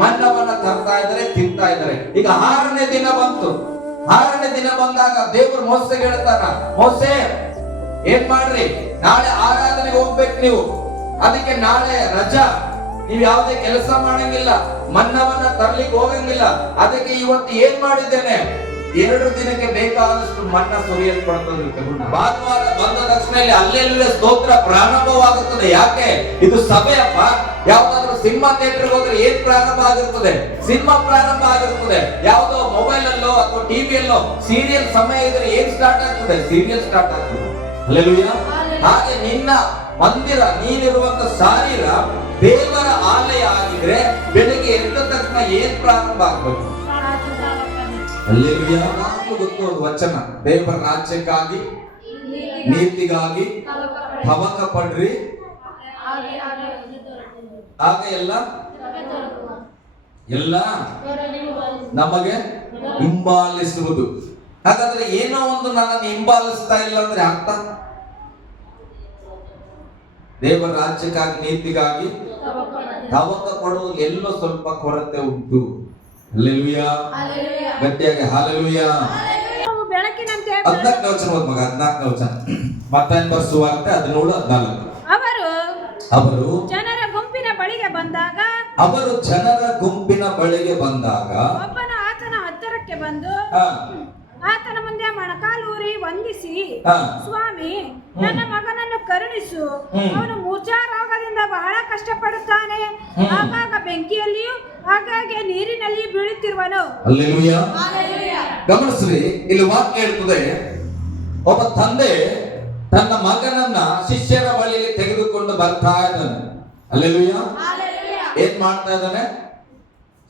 ಮನ್ನವನ್ನ ತರ್ತಾ ಇದ್ದಾರೆ, ತಿಂತಾ ಇದ್ದಾರೆ. ಈಗ 6ನೇ ದಿನ ಬಂತು. 6ನೇ ದಿನ ಬಂದಾಗ ದೇವರು ಮೋಸೆಗೆ ಹೇಳ್ತಾರ, ಮೋಸೆ ಏನ್ ಮಾಡ್ರಿ, ನಾಳೆ ಆರಾಧನೆಗೆ ಹೋಗ್ಬೇಕು ನೀವು, ಅದಕ್ಕೆ ನಾಳೆ ರಜಾ, ನೀವ್ ಯಾವುದೇ ಕೆಲಸ ಮಾಡಂಗಿಲ್ಲ, ಮನ್ನವನ್ನ ತರ್ಲಿಕ್ಕೆ ಹೋಗಂಗಿಲ್ಲ. ಅದಕ್ಕೆ ಇವತ್ತು ಏನ್ ಮಾಡಿದ್ದೇನೆ, 2 ದಿನಕ್ಕೆ ಬೇಕಾದಷ್ಟು ಮನ್ನ ಸುರಿಯಲ್ಪಡ್ತದೆ. ಭಾನುವಾರ ಬಂದ ತಕ್ಷಣ ಅಲ್ಲೆಲ್ಲೇ ಸ್ತೋತ್ರ ಪ್ರಾರಂಭವಾಗುತ್ತದೆ. ಯಾಕೆ? ಇದು ಸಭೆಯಪ್ಪ. ಯಾವ್ದಾದ್ರು ಸಿನಿಮಾ ಥಿಯೇಟರ್ ಹೋದ್ರೆ ಏನ್ ಪ್ರಾರಂಭ ಆಗಿರ್ತದೆ? ಸಿನಿಮಾ ಪ್ರಾರಂಭ ಆಗಿರ್ತದೆ. ಯಾವ್ದೋ ಮೊಬೈಲ್ ಅಲ್ಲೋ ಅಥವಾ ಟಿವಿಯಲ್ಲೋ ಸೀರಿಯಲ್ ಸಮಯ ಇದ್ರೆ ಏನ್ ಸ್ಟಾರ್ಟ್ ಆಗ್ತದೆ? ಸೀರಿಯಲ್ ಸ್ಟಾರ್ಟ್ ಆಗ್ತದೆ. ಹಲ್ಲೆಲೂಯಾ. ಹಾಗೆ ನಿನ್ನ ಮಂದಿರ, ನೀನಿರುವಂತ ಶಾರೀರ ದೇವರ ಆಲಯ ಆಗಿದ್ರೆ ಬೆಳಿಗ್ಗೆ ಎದ್ದ ತಕ್ಷಣ ಏನ್ ಪ್ರಾರಂಭ ಆಗ್ಬೇಕು? ಹಲ್ಲೆಲೂಯಾ. ಗೊತ್ತು ಒಂದು ವಚನ, ದೇವರ ರಾಜ್ಯಕ್ಕಾಗಿ ನೀತಿಗಾಗಿ ತವಕ ಪಡ್ರಿ, ಆಗ ಎಲ್ಲ ನಮಗೆ ಹಿಂಬಾಲಿಸುವುದು. ಹಾಗಾದ್ರೆ ಏನೋ ಒಂದು ನನ್ನನ್ನು ಹಿಂಬಾಲಿಸ್ತಾ ಇಲ್ಲ ಅಂದ್ರೆ ಅರ್ಥ, ದೇವರ ರಾಜ್ಯಕ್ಕಾಗಿ ನೀತಿಗಾಗಿ ತವಕ ಪಡುವುದು ಎಲ್ಲೋ ಸ್ವಲ್ಪ ಕೊರತೆ ಉಂಟು. ಹಲ್ಲೆಲೂಯಾ. ಗಟ್ಟಿಯಾಗಿ ಹಲ್ಲೆಲೂಯಾ. 14ನೇ ವಚನ ಓದ್ ಮಗ, 14ನೇ ವಚನ. ಮತ್ತಾಯನ ಬರೆದ ಸುವಾರ್ತೆ 17:14. ಅವರು ಜನರ ಗುಂಪಿನ ಬಳಿಗೆ ಬಂದಾಗ ಒಬ್ಬನು ಆತನ ಹತ್ತಿರಕ್ಕೆ ಬಂದು ಆತನ ಮುಂದೆ ಮೊಣಕಾಲೂರಿ ವಂದಿಸಿ, ಸ್ವಾಮಿ, ನನ್ನ ಮಗನನ್ನು ಕರುಣಿಸು, ಅವನು ಮೂರ್ಛಾ ರೋಗದಿಂದ ಬಹಳ ಕಷ್ಟಪಡುತ್ತಾನೆ, ಆಗಾಗ ಬೆಂಕಿಯಲ್ಲಿಯೂ ಆಗಾಗ್ಗೆ ನೀರಿನಲ್ಲಿ ಬೀಳುತ್ತಿರುವನು. ಹಲ್ಲೆಲೂಯಾ. ಗಮನಿಸ್ರಿ, ಇಲ್ಲಿ ವಾಕ್ಯ ಹೇಳ್ತದೆ, ಒಬ್ಬ ತಂದೆ ತನ್ನ ಮಗನನ್ನ ಶಿಷ್ಯರ ಬಳಿಗೆ ತೆಗೆದುಕೊಂಡು ಬರ್ತಾ ಇದ್ದಾನೆ. ಹಲ್ಲೆಲೂಯಾ. ಏನ್ ಮಾಡ್ತಾ ಇದ್ದಾನೆ?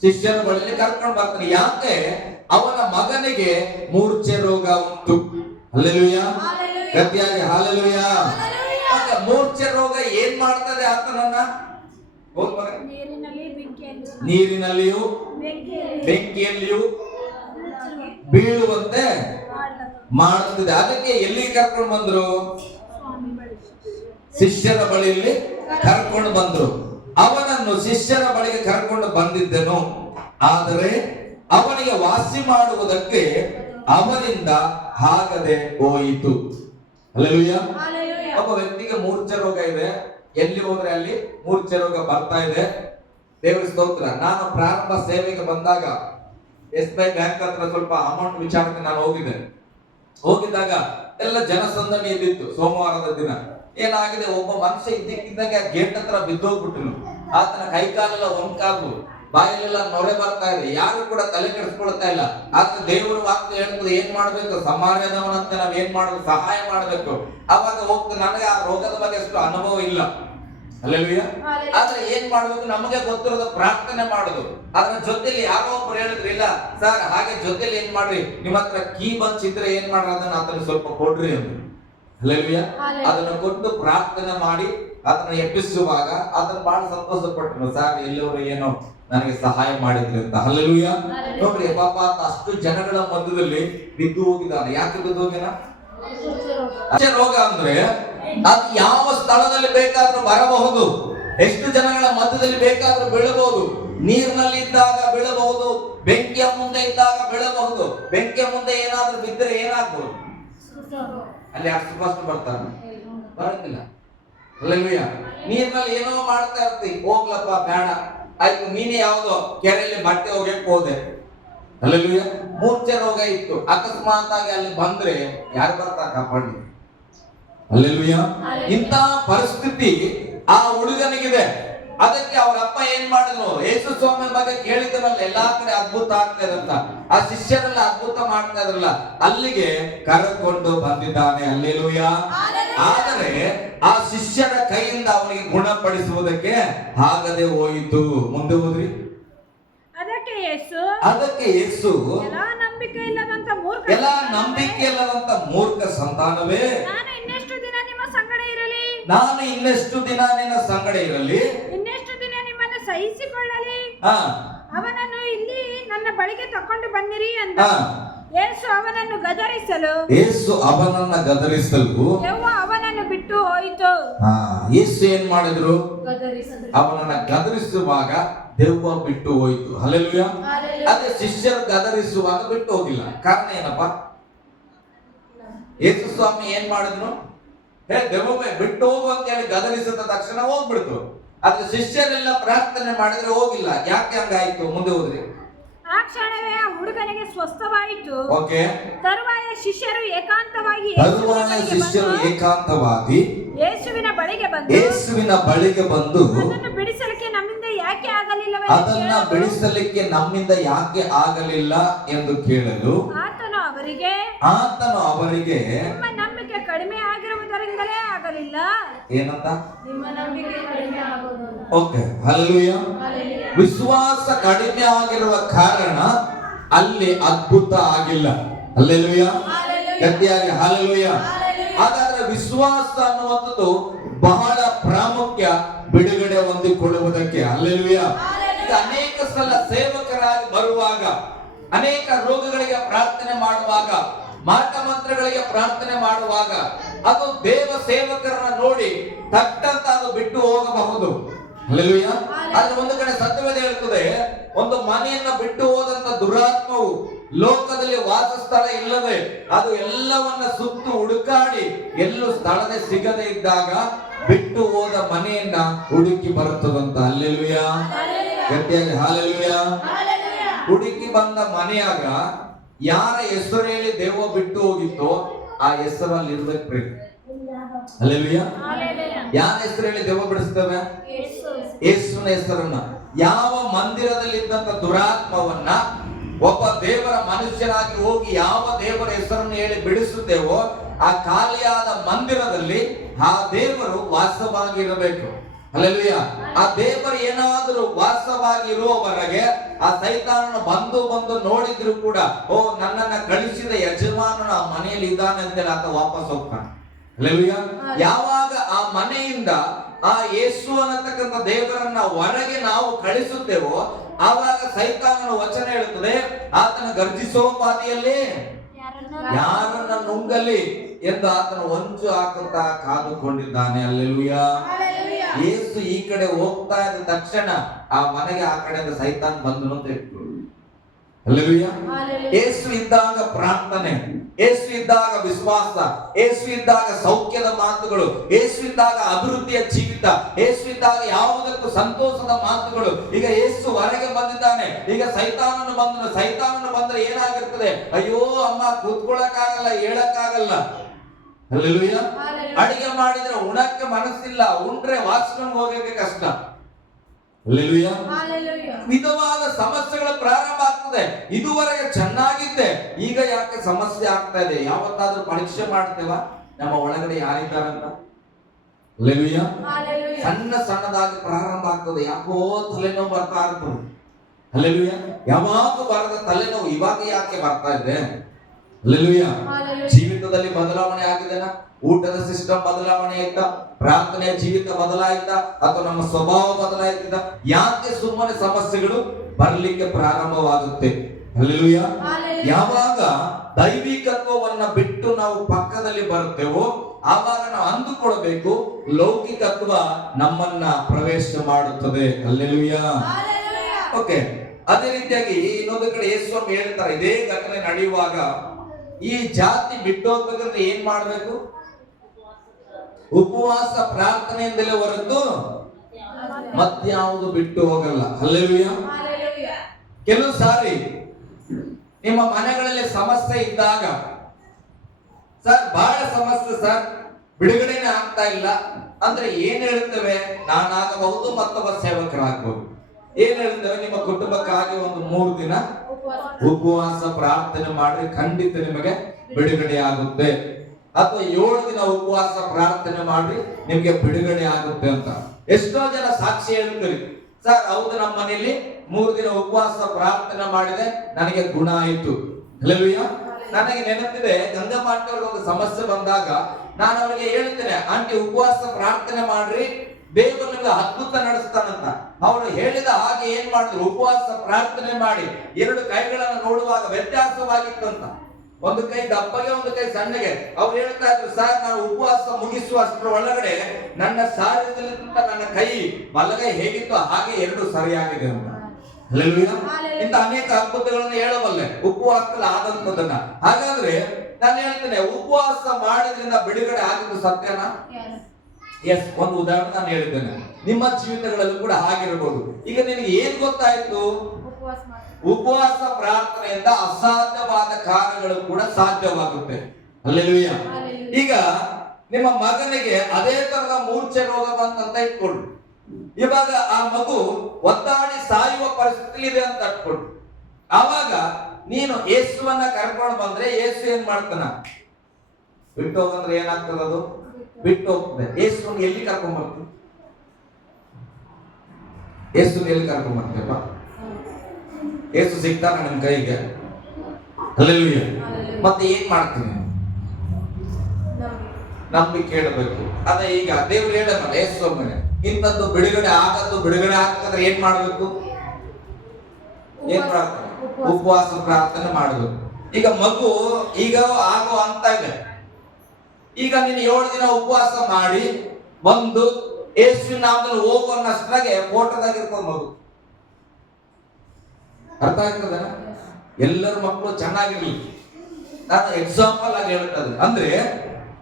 ಶಿಷ್ಯರ ಬಳಿಗೆ ಕರ್ಕೊಂಡು ಬರ್ತಾನೆ. ಯಾಕೆ? ಅವನ ಮಗನಿಗೆ ಮೂರ್ಛೆ ರೋಗ ಉಂಟು. ಹಲ್ಲೆಲೂಯಾ. ಗಟ್ಟಿಯಾಗಿ ಹಲ್ಲೆಲೂಯಾ. ಮೂರ್ಛೆ ರೋಗ ಏನ್ ಮಾಡ್ತದೆ ಆತನನ್ನ? ನೀರಿನಲ್ಲಿಯೂ ಬೆಂಕಿಯಲ್ಲಿಯೂ ಬೀಳುವಂತೆ ಮಾಡುತ್ತದೆ. ಅದಕ್ಕೆ ಎಲ್ಲಿ ಕರ್ಕೊಂಡು ಬಂದ್ರು? ಶಿಷ್ಯರ ಬಳಿಯಲ್ಲಿ ಕರ್ಕೊಂಡು ಬಂದ್ರು. ಅವನನ್ನು ಶಿಷ್ಯರ ಬಳಿಗೆ ಕರ್ಕೊಂಡು ಬಂದಿದ್ದನು, ಆದರೆ ಅವನಿಗೆ ವಾಸಿ ಮಾಡುವುದಕ್ಕೆ ಅವನಿಂದ ಆಗದೆ ಹೋಯಿತು. ಹಲ್ಲೆಲೂಯಾ. ಒಬ್ಬ ವ್ಯಕ್ತಿಗೆ ಮೂರ್ಛೆ ರೋಗ ಇದೆ, ಎಲ್ಲಿ ಹೋದ್ರೆ ಅಲ್ಲಿ ಮೂರ್ಛೆ ರೋಗ ಬರ್ತಾ ಇದೆ. ದೇವರ ಸ್ತೋತ್ರ. ನಾನು ಪ್ರಾರಂಭ ಸೇವೆಗೆ ಬಂದಾಗ SBI ಬ್ಯಾಂಕ್ ಹತ್ರ ಸ್ವಲ್ಪ ಅಮೌಂಟ್ ವಿಚಾರಕ್ಕೆ ನಾನು ಹೋಗಿದ್ದಾಗ ಎಲ್ಲ ಜನಸಂದಣಿ ಇದ್ದಿತ್ತು. ಸೋಮವಾರದ ದಿನ ಏನಾಗಿದೆ, ಒಬ್ಬ ಮನುಷ್ಯ ಇದ್ದಕ್ಕಿದ್ದಂಗೆ ಗೇಟ್ ಹತ್ರ ಬಿದ್ದೋಗ್ಬಿಟ್ರು. ಆತನ ಕೈಕಾಲೆಲ್ಲ ಒಂದ್ಕಾದ್ಲು, ಬಾಯಲ್ಲೆಲ್ಲ ನೊರೆ ಬರ್ತಾ ಇದೆ. ಯಾರು ಕೂಡ ತಲೆ ಕೆಡಿಸ್ಕೊಳ್ತಾ ಇಲ್ಲ. ಆದ್ರೆ ದೇವರು ವಾಕ್ಯ ಹೇಳ್ತದೆ, ಏನ್ ಮಾಡ್ಬೇಕು? ಸಮಾರ್ಯದವನಂತೆ ನಾವ್ ಏನ್ ಮಾಡ್ಬೇಕು? ಸಹಾಯ ಮಾಡ್ಬೇಕು. ಅವಾಗ ಹೋಗ್ತದೆ. ನನಗೆ ಆ ರೋಗದ ಬಗ್ಗೆ ಅಷ್ಟು ಅನುಭವ ಇಲ್ಲ. ಹಲ್ಲೆಲೂಯಾ. ಆದ್ರೆ ಏನ್ ಮಾಡ್ಬೇಕು? ನಮಗೆ ಗೊತ್ತಿರೋದು ಪ್ರಾರ್ಥನೆ ಮಾಡುದು. ಅದ್ರ ಜೊತೆಲಿ ಯಾರೋ ಒಬ್ರು ಹೇಳಿದ್ರು, ಇಲ್ಲ ಸರ್, ಹಾಗೆ ಜೊತೆಲಿ ಏನ್ ಮಾಡ್ರಿ, ನಿಮ್ಮ ಹತ್ರ ಕೀ ಬಂಚಿದ್ರೆ ಏನ್ ಮಾಡ್ರಿ, ಅದನ್ನ ಆತನ ಸ್ವಲ್ಪ ಕೊಡ್ರಿ ಅಂದ್ರು. ಹಲ್ಲೆಲೂಯಾ. ಅದನ್ನ ಕೊಟ್ಟು ಪ್ರಾರ್ಥನೆ ಮಾಡಿ ಅದನ್ನ ಎಬ್ಬಿಸುವಾಗ ಅದನ್ನ ಬಹಳ ಸಂತೋಷ ಪಟ್ಟರು. ಸರ್, ಎಲ್ಲವರು ಏನೋ ನನಗೆ ಸಹಾಯ ಮಾಡಿದ್ರಿ ಅಂತ. ಹಲ್ಲೆಲೂಯಾ. ನೋಡ್ರಿ ಪಾಪ, ಅಷ್ಟು ಜನಗಳ ಮಧ್ಯದಲ್ಲಿ ಬಿದ್ದು ಹೋಗಿದ್ದಾನೆ. ಯಾಕೆ ಬಿದ್ದು ಹೋಗಿನ? ರೋಗ ಅಂದ್ರೆ ಅದು ಯಾವ ಸ್ಥಳದಲ್ಲಿ ಬೇಕಾದ್ರೂ ಬರಬಹುದು, ಎಷ್ಟು ಜನಗಳ ಮಧ್ಯದಲ್ಲಿ ಬೇಕಾದ್ರೂ ಬೀಳಬಹುದು. ನೀರಿನಲ್ಲಿ ಇದ್ದಾಗ ಬೀಳಬಹುದು, ಬೆಂಕಿಯ ಮುಂದೆ ಇದ್ದಾಗ ಬೀಳಬಹುದು. ಬೆಂಕಿಯ ಮುಂದೆ ಏನಾದ್ರೂ ಬಿದ್ದರೆ ಏನಾಗ್ಬಹುದು? ಅಲ್ಲಿ ಅಷ್ಟು ಸ್ಪಷ್ಟ ಬರ್ತಾನೆ, ಬರುತ್ತಿಲ್ಲ. ಹಲ್ಲೆಲೂಯಾ. ನೀರಿನಲ್ಲಿ ಏನೋ ಮಾಡ್ತಾ ಇರ್ತಿ, ಹೋಗ್ಲಪ್ಪ ಬೇಡ ಆಯ್ತು, ನೀನೇ ಯಾವ್ದೋ ಕೆರೆಯಲ್ಲಿ ಬಟ್ಟೆ ಹೋಗಕ್ಕೆ ಹೋದೆ. ಹಲ್ಲೆಲೂಯಾ. ಮೂರ್ಛೆ ರೋಗ ಇತ್ತು, ಅಕಸ್ಮಾತ್ ಆಗಿ ಅಲ್ಲಿ ಬಂದ್ರೆ ಯಾರು ಬರ್ತಾರೆ ಕಾಪಾಡಿ? ಹಲ್ಲೆಲೂಯಾ. ಇಂತ ಪರಿಸ್ಥಿತಿ ಆ ಹುಡುಗನಿಗಿದೆ. ಅದಕ್ಕೆ ಅವ್ರ ಅಪ್ಪ ಏನ್ ಮಾಡಿದ್ರು? ಯೇಸು ಸ್ವಾಮಿ ಬಗ್ಗೆ ಕೇಳಿದ್ರಲ್ಲ, ಎಲ್ಲಾ ಕಡೆ ಅದ್ಭುತ ಆಗ್ತಾ ಇದ್ರಂತ, ಆ ಶಿಷ್ಯರೆಲ್ಲ ಅದ್ಭುತ ಮಾಡ್ತಾ ಇದ್ರಲ್ಲ, ಅಲ್ಲಿಗೆ ಕರೆದುಕೊಂಡು ಬಂದಿದ್ದಾನೆ. ಹಲ್ಲೆಲೂಯಾ. ಆದರೆ ಆ ಶಿಷ್ಯರ ಕೈಯಿಂದ ಅವನಿಗೆ ಗುಣಪಡಿಸುವುದಕ್ಕೆ ಆಗದೆ ಹೋಯಿತು. ಮುಂದೆ ಹೋದ್ರಿ. ಅದಕ್ಕೆ ಯೇಸು, ಎಲ್ಲಾ ನಂಬಿಕೆ ಇಲ್ಲದಂತ ಮೂರ್ಖ ಸಂತಾನವೇ, ನಾನು ಇನ್ನೆಷ್ಟು ದಿನ ನಿಮ್ಮ ಸಂಗಡ ಇರಲಿ, ಇನ್ನೆಷ್ಟು ದಿನ ನಿಮ್ಮನ್ನು ಸಹಿಸಿಕೊಳ್ಳಲಿ, ಅವನನ್ನು ಇಲ್ಲಿ ನನ್ನ ಬಳಿಗೆ ತಕೊಂಡು ಬನ್ನಿರಿ ಅಂತ. ಯೇಸು ಅವನನ್ನು ಗದರಿಸಲು ಯೆಹೋವ ಅವನನ್ನು ಬಿಟ್ಟು ಹೋಯಿತು. ಯೇಸು ಏನ್ ಮಾಡಿದ್ರು? ಅವನನ್ನ ಗದರಿಸುವಾಗ ದೆವ್ವ ಬಿಟ್ಟು ಹೋಯ್ತು. ಹಲ್ಲೆಲೂಯಾ. ಅದೇ ಶಿಷ್ಯರು ಗದರಿಸುವಾಗ ಬಿಟ್ಟು ಹೋಗಿಲ್ಲ. ಕಾರಣ ಏನಪ್ಪ? ಯೇಸು ಸ್ವಾಮಿ ಏನ್ ಮಾಡಿದ್ರು? ದೆವ್ವವೇ ಬಿಟ್ಟು ಹೋಗು ಅಂತ ಹೇಳಿ ಗದರಿಸಿದ ತಕ್ಷಣ ಹೋಗ್ಬಿಡ್ತು. ಆದ್ರೆ ಶಿಷ್ಯರೆಲ್ಲ ಪ್ರಾರ್ಥನೆ ಮಾಡಿದ್ರೆ ಹೋಗಿಲ್ಲ. ಯಾಕೆ ಹಂಗಾಯ್ತು? ಮುಂದೆ ಹೋದ್ರಿ. ಆ ಕ್ಷಣವೇ ಆ ಹುಡುಗನಿಗೆ ಸ್ವಸ್ಥವಾಯಿತು. ಓಕೆ. ತರುವಾಯ ಶಿಷ್ಯರು ಏಕಾಂತವಾಗಿ ಯೇಸುವಿನ ಬಳಿಗೆ ಬಂದು ಅದನ್ನು ಬಿಡಿಸಲಿಕ್ಕೆ ನಮ್ಮಿಂದ ಯಾಕೆ ಆಗಲಿಲ್ಲ ಎಂದು ಕೇಳಲು ಆತನು ಅವರಿಗೆ ನಿಮ್ಮ ನಂಬಿಕೆ ಕಡಿಮೆ ಆಗಿರುವುದರಿಂದಲೇ ಆಗಲಿಲ್ಲ. ಏನಂತ? ನಿಮ್ಮ ನಂಬಿಕೆ ಕಡಿಮೆ ಆಗುವುದು. Okay, hallelujah. ವಿಶ್ವಾಸ ಕಡಿಮೆ ಆಗಿರುವ ಕಾರಣ ಅಲ್ಲಿ ಅದ್ಭುತ ಆಗಿಲ್ಲ. ಹಲ್ಲೆಲೂಯಾ. ಗಟ್ಟಿಯಾಗಿ ಹಲ್ಲೆಲೂಯಾ. ಹಾಗಾದ್ರೆ ವಿಶ್ವಾಸ ಅನ್ನುವಂಥದ್ದು ಬಹಳ ಪ್ರಾಮುಖ್ಯ ಬಿಡುಗಡೆ ಹೊಂದಿಕೊಳ್ಳುವುದಕ್ಕೆ. ಹಲ್ಲೆಲೂಯಾ. ಈಗ ಅನೇಕ ಸಲ ಸೇವಕರಾಗಿ ಬರುವಾಗ, ಅನೇಕ ರೋಗಗಳಿಗೆ ಪ್ರಾರ್ಥನೆ ಮಾಡುವಾಗ, ಮಾಟ ಮಂತ್ರಗಳಿಗೆ ಪ್ರಾರ್ಥನೆ ಮಾಡುವಾಗ ಅದು ದೇವ ಸೇವಕರನ್ನ ನೋಡಿ ತಟ್ಟಂತ ಅದು ಬಿಟ್ಟು ಹೋಗಬಹುದು. ಹಲ್ಲೆಲೂಯಾ. ಆದ್ರೆ ಒಂದು ಕಡೆ ಸತ್ಯವೇದ ಹೇಳ್ತದೆ, ಒಂದು ಮನೆಯನ್ನ ಬಿಟ್ಟು ಹೋದಂತ ದುರಾತ್ಮವು ಲೋಕದಲ್ಲಿ ವಾಸಸ್ಥಳ ಇಲ್ಲದೆ ಅದು ಎಲ್ಲವನ್ನ ಸುತ್ತು ಹುಡುಕಾಡಿ ಎಲ್ಲೂ ಸ್ಥಳದೇ ಸಿಗದೆ ಇದ್ದಾಗ ಬಿಟ್ಟು ಹೋದ ಮನೆಯನ್ನ ಹುಡುಕಿ ಬರುತ್ತದಂತ. ಹಲ್ಲೆಲೂಯಾ. ಗಟ್ಟಿಯಾಗಿ ಹಲ್ಲೆಲೂಯಾ. ಹುಡುಕಿ ಬಂದ ಮನೆಯಾಗ ಯಾರ ಹೆಸರು ಹೇಳಿ ದೆವ್ವ ಬಿಟ್ಟು ಹೋಗಿತ್ತೋ ಆ ಹೆಸರಲ್ಲಿ ಇರ್ಬೇಕು ಪ್ರೀತಿ. ಹಲ್ಲೆಲೂಯಾ. ಯಾರ ಹೆಸರು ಹೇಳಿ ದೆವ್ವ ಬಿಡಿಸ್ತೇವೆ? ಯೇಸುವಿನ ಹೆಸರನ್ನ. ಯಾವ ಮಂದಿರದಲ್ಲಿದ್ದಂತ ದುರಾತ್ಮವನ್ನ ಒಬ್ಬ ದೇವರ ಮನುಷ್ಯನಾಗಿ ಹೋಗಿ ಯಾವ ದೇವರ ಹೆಸರನ್ನು ಹೇಳಿ ಬಿಡಿಸುತ್ತೇವೋ ಆ ಖಾಲಿಯಾದ ಮಂದಿರದಲ್ಲಿ ಆ ದೇವರು ವಾಸವಾಗಿರಬೇಕು. ಹಲ್ಲೆಲೂಯಾ. ಆ ದೇವರು ಏನಾದರೂ ವಾಸವಾಗಿ ಇರುವವರೆಗೆ ಆ ಸೈತಾನನು ಬಂದು ನೋಡಿದ್ರು ಕೂಡ, ಓ ನನ್ನನ್ನ ಕಳಿಸಿದ ಯಜಮಾನನ ಆ ಮನೆಯಲ್ಲಿ ಇದ್ದಾನೆ ಅಂತೇಳಿ ಆತ ವಾಪಸ್ ಹೋಗ್ತಾನೆ. ಹಲ್ಲೆಲೂಯಾ. ಯಾವಾಗ ಆ ಮನೆಯಿಂದ ಆ ಯೇಸು ಅನ್ನತಕ್ಕಂಥ ದೇವರನ್ನ ಹೊರಗೆ ನಾವು ಕಳಿಸುತ್ತೇವೋ ಆವಾಗ ಸೈತಾನನ ವಚನ ಹೇಳುತ್ತದೆ, ಆತನ ಗರ್ಜಿಸೋಪಾದಿಯಲ್ಲಿ ಯಾರನ್ನ ನುಂಗಲಿ ಎಂದು ಆತನ ಹೊಂಚು ಹಾಕುತ್ತಾ ಕಾದುಕೊಂಡಿದ್ದಾನೆ. ಹಲ್ಲೆಲೂಯಾ. ಯೇಸು ಈ ಕಡೆ ಹೋಗ್ತಾ ಇದ್ದ ತಕ್ಷಣ ಆ ಮನೆಗೆ ಆ ಕಡೆಯಿಂದ ಸೈತಾನ್ ಬಂದನು ಅಂತ ಇಟ್ಕೊಳ್ಳಿ. ಹಲ್ಲೆಲೂಯಾ. ಯೇಸು ಇದ್ದಾಗ ಪ್ರಾರ್ಥನೆ, ಯೇಸು ಇದ್ದಾಗ ವಿಶ್ವಾಸ, ಯೇಸು ಇದ್ದಾಗ ಸೌಖ್ಯದ ಮಾತುಗಳು, ಯೇಸು ಇದ್ದಾಗ ಅಭಿವೃದ್ಧಿಯ ಜೀವಿತ, ಯೇಸು ಇದ್ದಾಗ ಯಾವುದಕ್ಕೂ ಸಂತೋಷದ ಮಾತುಗಳು. ಈಗ ಯೇಸು ಹೊರಗೆ ಬಂದಿದ್ದಾನೆ, ಈಗ ಸೈತಾನನು ಬಂದ್ರೆ ಏನಾಗಿರ್ತದೆ? ಅಯ್ಯೋ ಅಮ್ಮ, ಕೂತ್ಕೊಳ್ಳಕ್ಕಾಗಲ್ಲ, ಹೇಳಕ್ಕಾಗಲ್ಲ. ಹಲ್ಲೆಲೂಯಾ. ಅಡಿಗೆ ಮಾಡಿದ್ರೆ ಉಣಕ್ಕೆ ಮನಸ್ಸಿಲ್ಲ, ಉಂಡ್ರೆ ವಾಶ್ರೂಮ್ ಹೋಗಕ್ಕೆ ಕಷ್ಟ. ಹಲ್ಲೆಲೂಯಾ. ವಿಧವಾದ ಸಮಸ್ಯೆಗಳ ಪ್ರಾರಂಭ ಆಗ್ತದೆ. ಇದುವರೆಗೆ ಚೆನ್ನಾಗಿದ್ದೆ, ಈಗ ಯಾಕೆ ಸಮಸ್ಯೆ ಆಗ್ತಾ ಇದೆ? ಯಾವತ್ತಾದ್ರೂ ಪರೀಕ್ಷೆ ಮಾಡ್ತೇವ ನಮ್ಮ ಒಳಗಡೆ ಯಾರಿದ್ದಾರಂತ? ಹಲ್ಲೆಲೂಯಾ. ಸಣ್ಣದಾಗಿ ಪ್ರಾರಂಭ ಆಗ್ತದೆ, ಯಾಕೋ ತಲೆನೋವು ಬರ್ತಾ ಇರ್ತದೆ. ಹಲ್ಲೆಲೂಯಾ. ಯಾವಾಗ ಬರದ ತಲೆನೋವು ಇವಾಗ ಯಾಕೆ ಬರ್ತಾ ಇದೆ? ಹಲ್ಲೆಲೂಯಾ. ಜೀವಿತದಲ್ಲಿ ಬದಲಾವಣೆ ಆಗಿದೆನಾ? ಊಟದ ಸಿಸ್ಟಮ್ ಬದಲಾವಣೆ ಆಯ್ತಾ? ಪ್ರಾರ್ಥನೆಯ ಜೀವಿತ ಬದಲಾಯ್ತಾ? ಅಥವಾ ನಮ್ಮ ಸ್ವಭಾವ ಬದಲಾಯ್ತಾ? ಯಾಕೆ ಸುಮ್ಮನೆ ಸಮಸ್ಯೆಗಳು ಬರ್ಲಿಕ್ಕೆ ಪ್ರಾರಂಭವಾಗುತ್ತೆ? ಹಲ್ಲೆಲೂಯಾ. ಯಾವಾಗ ದೈವಿಕತ್ವವನ್ನ ಬಿಟ್ಟು ನಾವು ಪಕ್ಕದಲ್ಲಿ ಬರುತ್ತೇವೋ ಆವಾಗ ನಾವು ಅಂದುಕೊಳ್ಬೇಕು ಲೌಕಿಕತ್ವ ನಮ್ಮನ್ನ ಪ್ರವೇಶ ಮಾಡುತ್ತದೆ. ಹಲ್ಲೆಲೂಯಾ. ಓಕೆ. ಅದೇ ರೀತಿಯಾಗಿ ಇನ್ನೊಂದು ಕಡೆ ಯೇಸು ಸ್ವಾಮಿ ಹೇಳ್ತಾರೆ, ಇದೇ ಘಟನೆ ನಡೆಯುವಾಗ ಈ ಜಾತಿ ಬಿಟ್ಟು ಹೋಗ್ಬೇಕಂದ್ರೆ ಏನ್ ಮಾಡ್ಬೇಕು? ಉಪವಾಸ ಪ್ರಾರ್ಥನೆಯಿಂದಲೇ ಹೊರತು ಮತ್ಯಾವುದು ಬಿಟ್ಟು ಹೋಗಲ್ಲ. ಹಲ್ಲೆಲೂಯಾ. ಕೆಲವು ಸಾರಿ ನಿಮ್ಮ ಮನೆಗಳಲ್ಲಿ ಸಮಸ್ಯೆ ಇದ್ದಾಗ, ಸರ್ ಬಹಳ ಸಮಸ್ಯೆ ಸರ್, ಬಿಡುಗಡೆನೇ ಆಗ್ತಾ ಇಲ್ಲ ಅಂದ್ರೆ ಏನ್ ಹೇಳ್ತೇವೆ? ನಾನಾಗಬಹುದು, ಮತ್ತೊಬ್ಬ ಸೇವಕರಾಗಬಹುದು. ಏನ್ ಹೇಳ್ತೇವೆ? ನಿಮ್ಮ ಕುಟುಂಬಕ್ಕಾಗಿ ಒಂದು 3 ದಿನ ಉಪವಾಸ ಪ್ರಾರ್ಥನೆ ಮಾಡಿ, ಖಂಡಿತ ನಿಮಗೆ ಬಿಡುಗಡೆ ಆಗುತ್ತೆ. ಅಥವಾ 7 ದಿನ ಉಪವಾಸ ಪ್ರಾರ್ಥನೆ ಮಾಡಿ ನಿಮ್ಗೆ ಬಿಡುಗಡೆ ಆಗುತ್ತೆ ಅಂತ. ಎಷ್ಟೋ ಜನ ಸಾಕ್ಷಿ ಹೇಳ್ತೀರಿ, ಸರ್ ಹೌದು ನಮ್ಮ ಮನೆಯಲ್ಲಿ 3 ದಿನ ಉಪವಾಸ ಪ್ರಾರ್ಥನೆ ಮಾಡಿದೆ, ನನಗೆ ಗುಣ ಆಯಿತು. ಹಲ್ಲೆಲೂಯಾ. ನನಗೆ ನೆನಪಿದೆ, ಗಂಗಮ್ಮ ಆಂಟಿ ಅವ್ರಿಗೆ ಒಂದು ಸಮಸ್ಯೆ ಬಂದಾಗ ನಾನು ಅವರಿಗೆ ಹೇಳ್ತೇನೆ, ಆಂಟಿ ಉಪವಾಸ ಪ್ರಾರ್ಥನೆ ಮಾಡ್ರಿ, ದೇವರು ನಿಮಗೆ ಅದ್ಭುತ ನಡೆಸ್ತಾನಂತ. ಅವಳು ಹೇಳಿದ ಹಾಗೆ ಏನ್ ಮಾಡಿದ್ರು? ಉಪವಾಸ ಪ್ರಾರ್ಥನೆ ಮಾಡಿ 2 ಕೈಗಳನ್ನು ನೋಡುವಾಗ ವ್ಯತ್ಯಾಸವಾಗಿತ್ತಂತ. ಒಂದು ಕೈ ದಪ್ಪಗೆ, ಒಂದು ಕೈ ಸಣ್ಣಗೆ. ಅವ್ರು ಹೇಳ್ತಾ ಇದ್ರು, ಸರ್ ನಾನು ಉಪವಾಸ ಮುಗಿಸುವಷ್ಟರ ಒಳಗಡೆ ನನ್ನ ಶಾರೀರದಲ್ಲಿದ್ದಂತ ನನ್ನ ಕೈ ಬಲಗೈ ಹೇಗಿತ್ತು ಹಾಗೆ 2 ಸರಿಯಾಗಿದೆ ಅಂತ. ಹಲ್ಲೆಲೂಯಾ. ಇಂಥ ಅನೇಕ ಅದ್ಭುತಗಳನ್ನು ಹೇಳಬಲ್ಲೆ ಉಪವಾಸದಲ್ಲಿ ಆದಂತದನ್ನ. ಹಾಗಾದ್ರೆ ನಾನು ಹೇಳ್ತೇನೆ, ಉಪವಾಸ ಮಾಡಿದ್ರಿಂದ ಬಿಡುಗಡೆ ಆಗಿದ್ದು ಸತ್ಯನಾ? ಎಸ್. ಒಂದು ಉದಾಹರಣೆ ನಾನು ಹೇಳಿದ್ದೇನೆ, ನಿಮ್ಮ ಜೀವಿತಗಳಲ್ಲೂ ಕೂಡ ಹಾಗಿರಬಹುದು. ಈಗ ನಿನಗೆ ಏನ್ ಗೊತ್ತಾಯ್ತು? ಉಪವಾಸ ಪ್ರಾರ್ಥನೆಯಿಂದ ಅಸಾಧ್ಯವಾದ ಕಾರ್ಯಗಳು ಕೂಡ ಸಾಧ್ಯವಾಗುತ್ತೆ. ಹಲ್ಲೆಲೂಯಾ. ಈಗ ನಿಮ್ಮ ಮಗನಿಗೆ ಅದೇ ತರದ ಮೂರ್ಛೆ ರೋಗ ಬಂತಂತ ಇಟ್ಕೊಳ್ಳಿ. ಇವಾಗ ಆ ಮಗು ಒದ್ದಾಡಿ ಸಾಯುವ ಪರಿಸ್ಥಿತಿ ಇದೆ ಅಂತ ಇಟ್ಕೊಳ್ಳಿ. ಆವಾಗ ನೀನು ಯೇಸುವನ್ನ ಕರ್ಕೊಂಡು ಬಂದ್ರೆ ಯೇಸು ಏನ್ ಮಾಡ್ತಾನ? ಬಿಟ್ಟು ಹೋಗಂದ್ರೆ ಏನಾಗ್ತದ? ಅದು ಬಿಟ್ಟು ಹೋಗ್ತದೆ. ಯೇಸುವನ್ನು ಎಲ್ಲಿ ಕರ್ಕೊಂಡ್ ಬರ್ತೀವಿ? ಯೇಸುವನ್ನು ಎಲ್ಲಿ ಕರ್ಕೊಂಡ್ ಬರ್ತೀಯಪ್ಪ? ಯೇಸು ಸಿಗ್ತಾನ ನಿಮ್ ಕೈಗೆ? ಹಲ್ಲೆಲೂಯಾ. ಮತ್ತೆ ಏನ್ ಮಾಡ್ತೀನಿ? ನಂಬಿಕೆ ಹೇಳಬೇಕು. ಅದೇ ಈಗ ದೇವ್ರು ಹೇಳಲ್ಲ ಯೇಸುವಮ್ಮನೆ ಇಂಥದ್ದು ಬಿಡುಗಡೆ ಆಗ್ತದ್ರೆ ಏನ್ ಮಾಡ್ಬೇಕು? ಏನ್ ಮಾಡ್ತಾರೆ? ಉಪವಾಸ ಪ್ರಾರ್ಥನೆ ಮಾಡಬೇಕು. ಈಗ ಮಗು ಈಗ ಆಗೋ ಅಂತ ಇದೆ. ಈಗ ನೀನು 7 ದಿನ ಉಪವಾಸ ಮಾಡಿ ಒಂದು ಯೇಸುವಿನ ನಾಮದಲ್ಲಿ ಹೋಗು ಅನ್ನಷ್ಟರಾಗೆ ಫೋಟೋದಾಗಿರ್ತದ ಮಗು. ಅರ್ಥ ಆಗ್ತದ? ಎಲ್ಲರ ಮಕ್ಕಳು ಚೆನ್ನಾಗಿರ್ಲಿ. ನಾನು ಎಕ್ಸಾಂಪಲ್ ಆಗಿ ಹೇಳ್ತದೆ. ಅಂದ್ರೆ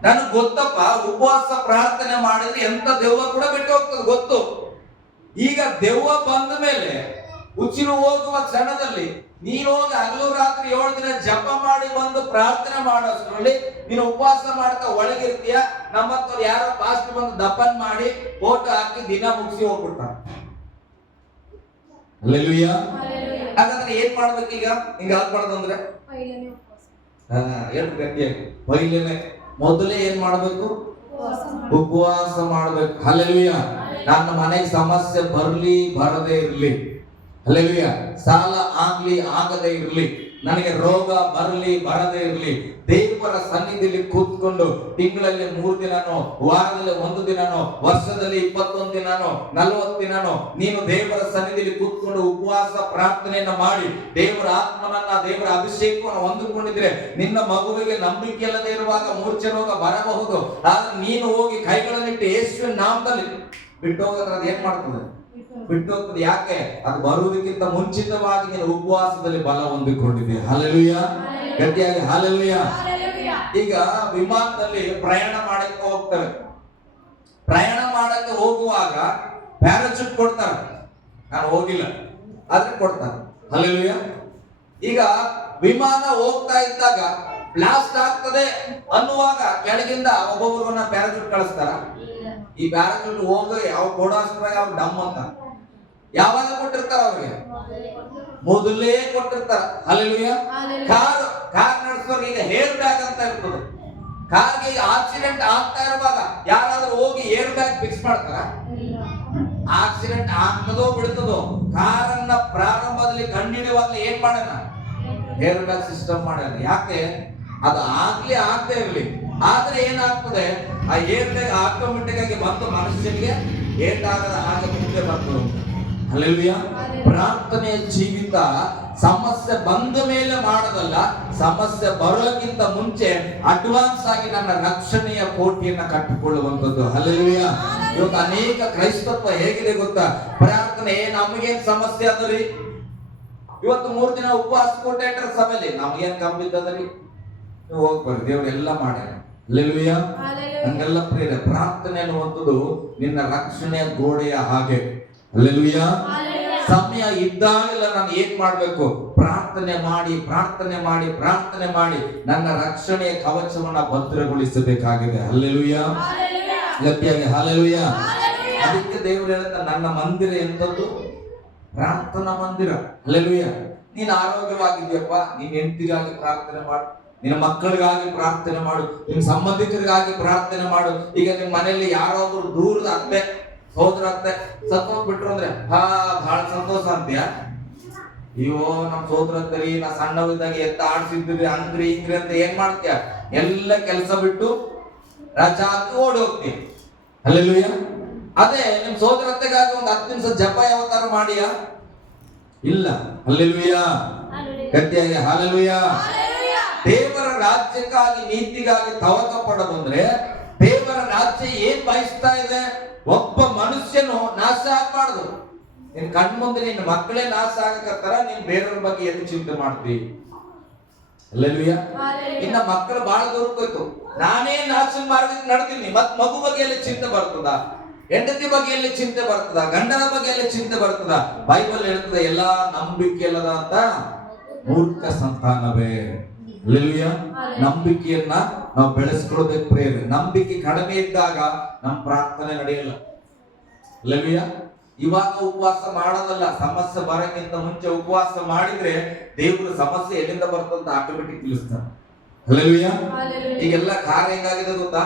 ನನಗೆ ಗೊತ್ತಪ್ಪ, ಉಪವಾಸ ಪ್ರಾರ್ಥನೆ ಮಾಡಿದ್ರೆ ಎಂತ ದೆವ್ವ ಕೂಡ ಬಿಟ್ಟು ಹೋಗ್ತದೆ ಗೊತ್ತು. ಈಗ ದೆವ್ವ ಬಂದ ಮೇಲೆ ಉಸಿರು ಹೋಗುವ ಕ್ಷಣದಲ್ಲಿ ನೀನು ಹೋಗಿ ಹಗಲು ರಾತ್ರಿ 7 ದಿನ ಜಪ ಮಾಡಿ ಬಂದು ಪ್ರಾರ್ಥನೆ ಮಾಡೋಷ್ಟ್ರಲ್ಲಿ ನೀನು ಉಪವಾಸ ಮಾಡ್ತಾ ಒಳಗಿರ್ತೀಯ. ನಮ್ಮತ್ತವ್ರು ಯಾರೋ ಪಾಸ್ಟ್ ಬಂದು ದಪ್ಪನ್ ಮಾಡಿ ಫೋಟೋ ಹಾಕಿ ದಿನ ಮುಗಿಸಿ ಹೋಗ್ಬಿಡ್ತಾರೆ. ಹಲ್ಲೆಲೂಯಾ. ಹಾಗಾದ್ರೆ ಏನ್ ಮಾಡ್ಬೇಕೀಗ? ಹಿಂಗ ಆಗ್ಬಾರ್ದು ಅಂದ್ರೆ ಪೈಲೇನೆ ಮೊದಲೇ ಏನ್ ಮಾಡ್ಬೇಕು? ಉಪವಾಸ ಮಾಡ್ಬೇಕು. ಹಲ್ಲೆಲೂಯಾ. ನನ್ನ ಮನೆಗೆ ಸಮಸ್ಯೆ ಬರ್ಲಿ ಬರದೇ ಇರ್ಲಿ, ಹಲ್ಲೆಲೂಯಾ, ಸಾಲ ಆಗ್ಲಿ ಆಗದೇ ಇರ್ಲಿ, ನನಗೆ ರೋಗ ಬರ್ಲಿ ಬರದೇ ಇರ್ಲಿ, ದೇವರ ಸನ್ನಿಧಿಯಲ್ಲಿ ಕೂತ್ಕೊಂಡು ತಿಂಗಳಲ್ಲಿ 3 ದಿನನೋ, ವಾರದಲ್ಲಿ 1 ದಿನನೋ, ವರ್ಷದಲ್ಲಿ 21 ದಿನನೋ, 40 ದಿನನೋ ನೀನು ದೇವರ ಸನ್ನಿಧಿಯಲ್ಲಿ ಕೂತ್ಕೊಂಡು ಉಪವಾಸ ಪ್ರಾರ್ಥನೆಯನ್ನ ಮಾಡಿ ದೇವರ ಆತ್ಮನನ್ನ, ದೇವರ ಅಭಿಷೇಕವನ್ನು ಹೊಂದಿಕೊಂಡಿದ್ರೆ ನಿನ್ನ ಮಗುವಿಗೆ ನಂಬಿಕೆ ಇಲ್ಲದೆ ಇರುವಾಗ ಮೂರ್ಛೆ ರೋಗ ಬರಬಹುದು. ಆದ್ರೆ ನೀನು ಹೋಗಿ ಕೈಗಳನ್ನಿಟ್ಟು ಯೇಸುವಿನ ನಾಮದಲ್ಲಿ ಬಿಟ್ಟು ಹೋಗೋದ್ರೆ ಅದು ಏನ್ ಮಾಡ್ತದೆ? ಬಿಟ್ಟು ಹೋಗ್ತದೆ. ಯಾಕೆ? ಅದು ಬರುವುದಕ್ಕಿಂತ ಮುಂಚಿತವಾಗಿ ನೀನು ಉಪವಾಸದಲ್ಲಿ ಬಲ ಹೊಂದಿಕೊಂಡಿದೆ. ಹಲ್ಲೆಲೂಯಾ. ಗಟ್ಟಿಯಾಗಿ ಹಲ್ಲೆಲೂಯಾ. ಈಗ ವಿಮಾನದಲ್ಲಿ ಪ್ರಯಾಣ ಮಾಡಕ್ಕೆ ಹೋಗ್ತಾರೆ. ಪ್ರಯಾಣ ಮಾಡಕ್ಕೆ ಹೋಗುವಾಗ ಪ್ಯಾರಾಚೂಟ್ ಕೊಡ್ತಾರೆ. ನಾನು ಹೋಗಿಲ್ಲ ಆದ್ರೆ ಕೊಡ್ತಾರೆ. ಹಲ್ಲೆಲೂಯಾ. ಈಗ ವಿಮಾನ ಹೋಗ್ತಾ ಇದ್ದಾಗ ಬ್ಲಾಸ್ಟ್ ಆಗ್ತದೆ ಅನ್ನುವಾಗ ಕೆಳಗಿಂದ ಒಬ್ಬೊಬ್ಬರನ್ನ ಪ್ಯಾರಾಚೂಟ್ ಕಳಿಸ್ತಾರ? ಈ ಪ್ಯಾರಾಚೂಟ್ ಹೋಗಿ ಯಾವ ಕೊಡೋಷ್ಟ್ರಾಗ ಯಾವ ಡಮ್ ಅಂತ ಯಾವಾಗ ಕೊಟ್ಟಿರ್ತಾರ? ಅವ್ರಿಗೆ ಮೊದಲೇ ಕೊಟ್ಟಿರ್ತಾರ. ಹಲ್ಲೆಲೂಯಾ. ಕಾರ್ ನಡೆಸೋರಿಗೆ ಈಗ ಹೇರ್ ಬ್ಯಾಗ್ ಅಂತ ಇರ್ತದೆ. ಕಾರ್ಗೆ ಆಕ್ಸಿಡೆಂಟ್ ಆಗ್ತಾ ಇರುವಾಗ ಯಾರಾದ್ರೂ ಹೋಗಿ ಏರ್ ಬ್ಯಾಗ್ ಫಿಕ್ಸ್ ಮಾಡ್ತಾರ? ಆಕ್ಸಿಡೆಂಟ್ ಆಗ್ತದೋ ಬಿಡ್ತದೋ, ಕಾರನ್ನ ಪ್ರಾರಂಭದಲ್ಲಿ ಕಂಡಿಡಿಯುವಾಗಲೇ ಏನ್ ಮಾಡೋಣ? ಏರ್ ಬ್ಯಾಗ್ ಸಿಸ್ಟಮ್ ಮಾಡೋಣ. ಯಾಕೆ? ಅದು ಆಗ್ಲಿ ಆಗದೆ ಇರ್ಲಿ, ಆದ್ರೆ ಏನಾಗ್ತದೆ, ಆ ಏರ್ ಬ್ಯಾಗ್ ಆಟೋಮೆಟಿಕ್ ಆಗಿ ಬಂದು ಮನುಷ್ಯನಿಗೆ ಏಟಾಗದ ಹಾಗೆ ಮುಂದೆ ಬರ್ತದೆ. ಹಲ್ಲೆಲೂಯಾ. ಪ್ರಾರ್ಥನೆಯ ಜೀವಿತ ಸಮಸ್ಯೆ ಬಂದ ಮೇಲೆ ಮಾಡೋದಲ್ಲ, ಸಮಸ್ಯೆ ಬರೋಕ್ಕಿಂತ ಮುಂಚೆ ಅಡ್ವಾನ್ಸ್ ಆಗಿ ನನ್ನ ರಕ್ಷಣೆಯ ಕೋಟೆಯನ್ನ ಕಟ್ಟಿಕೊಳ್ಳುವಂಥದ್ದು. ಹಲ್ಲೆಲೂಯಾ. ಇವತ್ತು ಅನೇಕ ಕ್ರೈಸ್ತತ್ವ ಹೇಗಿದೆ ಗೊತ್ತಾ? ಪ್ರಾರ್ಥನೆ ನಮಗೇನ್ ಸಮಸ್ಯೆ ಅದರಿ, ಇವತ್ತು 3 ದಿನ ಉಪವಾಸ ಕೊಟ್ಟೆ ಸಭೆಯಲ್ಲಿ ನಮಗೇನ್ ಕಮ್ಮಿ ಇದ್ದದ್ರಿ, ನೀವು ಹೋಗ್ಬಾರ್ದು, ದೇವ್ರು ಎಲ್ಲ ಮಾಡ್ಯಾರ. ಹಲ್ಲೆಲೂಯಾ. ಹಂಗೆಲ್ಲ ಪ್ರೇರೆ ಪ್ರಾರ್ಥನೆ ಅನ್ನುವಂಥದ್ದು ನಿನ್ನ ರಕ್ಷಣೆಯ ಗೋಡೆಯ ಹಾಗೆ. ಹಲ್ಲೆಲೂಯಾ. ಸಮಯ ಇದ್ದಾಗೆಲ್ಲ ನಾನು ಏನ್ ಮಾಡ್ಬೇಕು? ಪ್ರಾರ್ಥನೆ ಮಾಡಿ ಪ್ರಾರ್ಥನೆ ಮಾಡಿ ಪ್ರಾರ್ಥನೆ ಮಾಡಿ ನನ್ನ ರಕ್ಷಣೆಯ ಕವಚವನ್ನ ಭದ್ರಗೊಳಿಸಬೇಕಾಗಿದೆ. ಹಲ್ಲೆಲೂಯಾ. ಗಟ್ಟಿಯಾಗಿ ಹಲ್ಲೆಲೂಯಾ. ಅದಕ್ಕೆ ದೇವರು ಹೇಳ್ತಾರೆ, ನನ್ನ ಮಂದಿರ ಎಂತದ್ದು? ಪ್ರಾರ್ಥನಾ ಮಂದಿರ. ಹಲ್ಲೆಲೂಯಾ. ನೀನು ಆರೋಗ್ಯವಾಗಿದ್ಯಪ್ಪ, ನೀನ್ ಹೆಂಡತಿಗಾಗಿ ಪ್ರಾರ್ಥನೆ ಮಾಡು, ನಿನ್ನ ಮಕ್ಕಳಿಗಾಗಿ ಪ್ರಾರ್ಥನೆ ಮಾಡು, ನಿನ್ನ ಸಂಬಂಧಿಕರಿಗಾಗಿ ಪ್ರಾರ್ಥನೆ ಮಾಡು. ಈಗ ನಿಮ್ಮ ಮನೆಯಲ್ಲಿ ಯಾರಾದ್ರೂ ದೂರದ ಅತ್ತೆ ಸೋದರ ಅತ್ತೆ ಸತ್ತೋಗ್ಬಿಟ್ರು ಅಂದ್ರೆ ಬಹಳ ಸಂತೋಷ ಅಂತೀಯ. ಅಯ್ಯೋ ನಮ್ ಸೋದರ ಅತ್ತರಿ ನಾ ಸಣ್ಣವಿದ್ದಾಗ ಎತ್ತ ಆಡ್ಸಿದ್ರಿ ಅಂದ್ರಿ ಹಿಂಗ್ರಿ ಅಂತ ಏನ್ ಮಾಡ್ತೀಯ? ಎಲ್ಲ ಕೆಲಸ ಬಿಟ್ಟು ರಜಾ ಹಾಕಿ ಓಡಿ ಹೋಗ್ತೀಯ. ಹಲ್ಲೆಲೂಯಾ. ಅದೇ ನಿಮ್ ಸೋದರ ಅತ್ತೆಗಾಗಿ ಒಂದು 10 ನಿಮಿಷ ಜಪ ಯಾವತ್ತಾರ ಮಾಡಿಯಾ? ಇಲ್ಲ. ಹಲ್ಲೆಲೂಯಾ. ಗಟ್ಟಿಯಾಗಿ ಹಲ್ಲೆಲೂಯಾ. ದೇವರ ರಾಜ್ಯಕ್ಕಾಗಿ ನೀತಿಗಾಗಿ ತವಕ ಪಡೋದಂದ್ರೆ ದೇವರ ರಾಜ್ಯ ಏನ್ ಬಯಸ್ತಾ ಇದೆ? ಒಬ್ಬ ಮನುಷ್ಯನು ನಾಶ ಆಗ್ಬಾರ್ದು. ನಿನ್ ಕಣ್ಮುಂದೆ ನಿನ್ನ ಮಕ್ಕಳೇ ನಾಶ ಆಗಕತ್ತಾರ, ನೀನ್ ಬೇರೆಯವ್ರ ಬಗ್ಗೆ ಎಲ್ಲಿ ಚಿಂತೆ ಮಾಡ್ತಿ? ಹಲ್ಲೆಲೂಯಾ. ಇನ್ನ ಮಕ್ಕಳು ಬಹಳ ದೂರಕ್ಕೆ ಹೋಯ್ತು, ನಾನೇ ನಾಶನ ಮಾರ್ಗಕ್ಕೆ ನಡೆದೀನಿ, ಮತ್ ಮಗು ಬಗ್ಗೆ ಎಲ್ಲಿ ಚಿಂತೆ ಬರ್ತದ? ಹೆಂಡತಿ ಬಗ್ಗೆ ಎಲ್ಲಿ ಚಿಂತೆ ಬರ್ತದ? ಗಂಡನ ಬಗ್ಗೆ ಎಲ್ಲಿ ಚಿಂತೆ ಬರ್ತದ? ಬೈಬಲ್ ಹೇಳ್ತದೆ, ಎಲ್ಲಾ ನಂಬಿಕೆ ಇಲ್ಲದ ಅಂತ ಮೂರ್ಖ ಸಂತಾನವೇ. ಹಲ್ಲೆಲೂಯಾ. ನಂಬಿಕೆಯನ್ನ ನಾವು ಬೆಳೆಸ್ಕೊಳ್ಬೇಕು ಪ್ರೇರೆ. ನಂಬಿಕೆ ಕಡಿಮೆ ಇದ್ದಾಗ ನಮ್ಮ ಪ್ರಾರ್ಥನೆ ನಡೆಯಲ್ಲ. ಹಲ್ಲೆಲೂಯಾ. ಇವಾಗ ಉಪವಾಸ ಮಾಡೋದಲ್ಲ, ಸಮಸ್ಯೆ ಬರಕ್ಕಿಂತ ಮುಂಚೆ ಉಪವಾಸ ಮಾಡಿದ್ರೆ ದೇವ್ರ ಸಮಸ್ಯೆ ಎಲ್ಲಿಂದ ಬರ್ತಂತ ಆಟೋಮೆಟಿಕ್ ತಿಳಿಸ್ತಾನೆ. ಹಲ್ಲೆಲೂಯಾ. ಈಗೆಲ್ಲ ಕಾರ್ ಹೆಂಗಾಗಿದೆ ಗೊತ್ತಾ?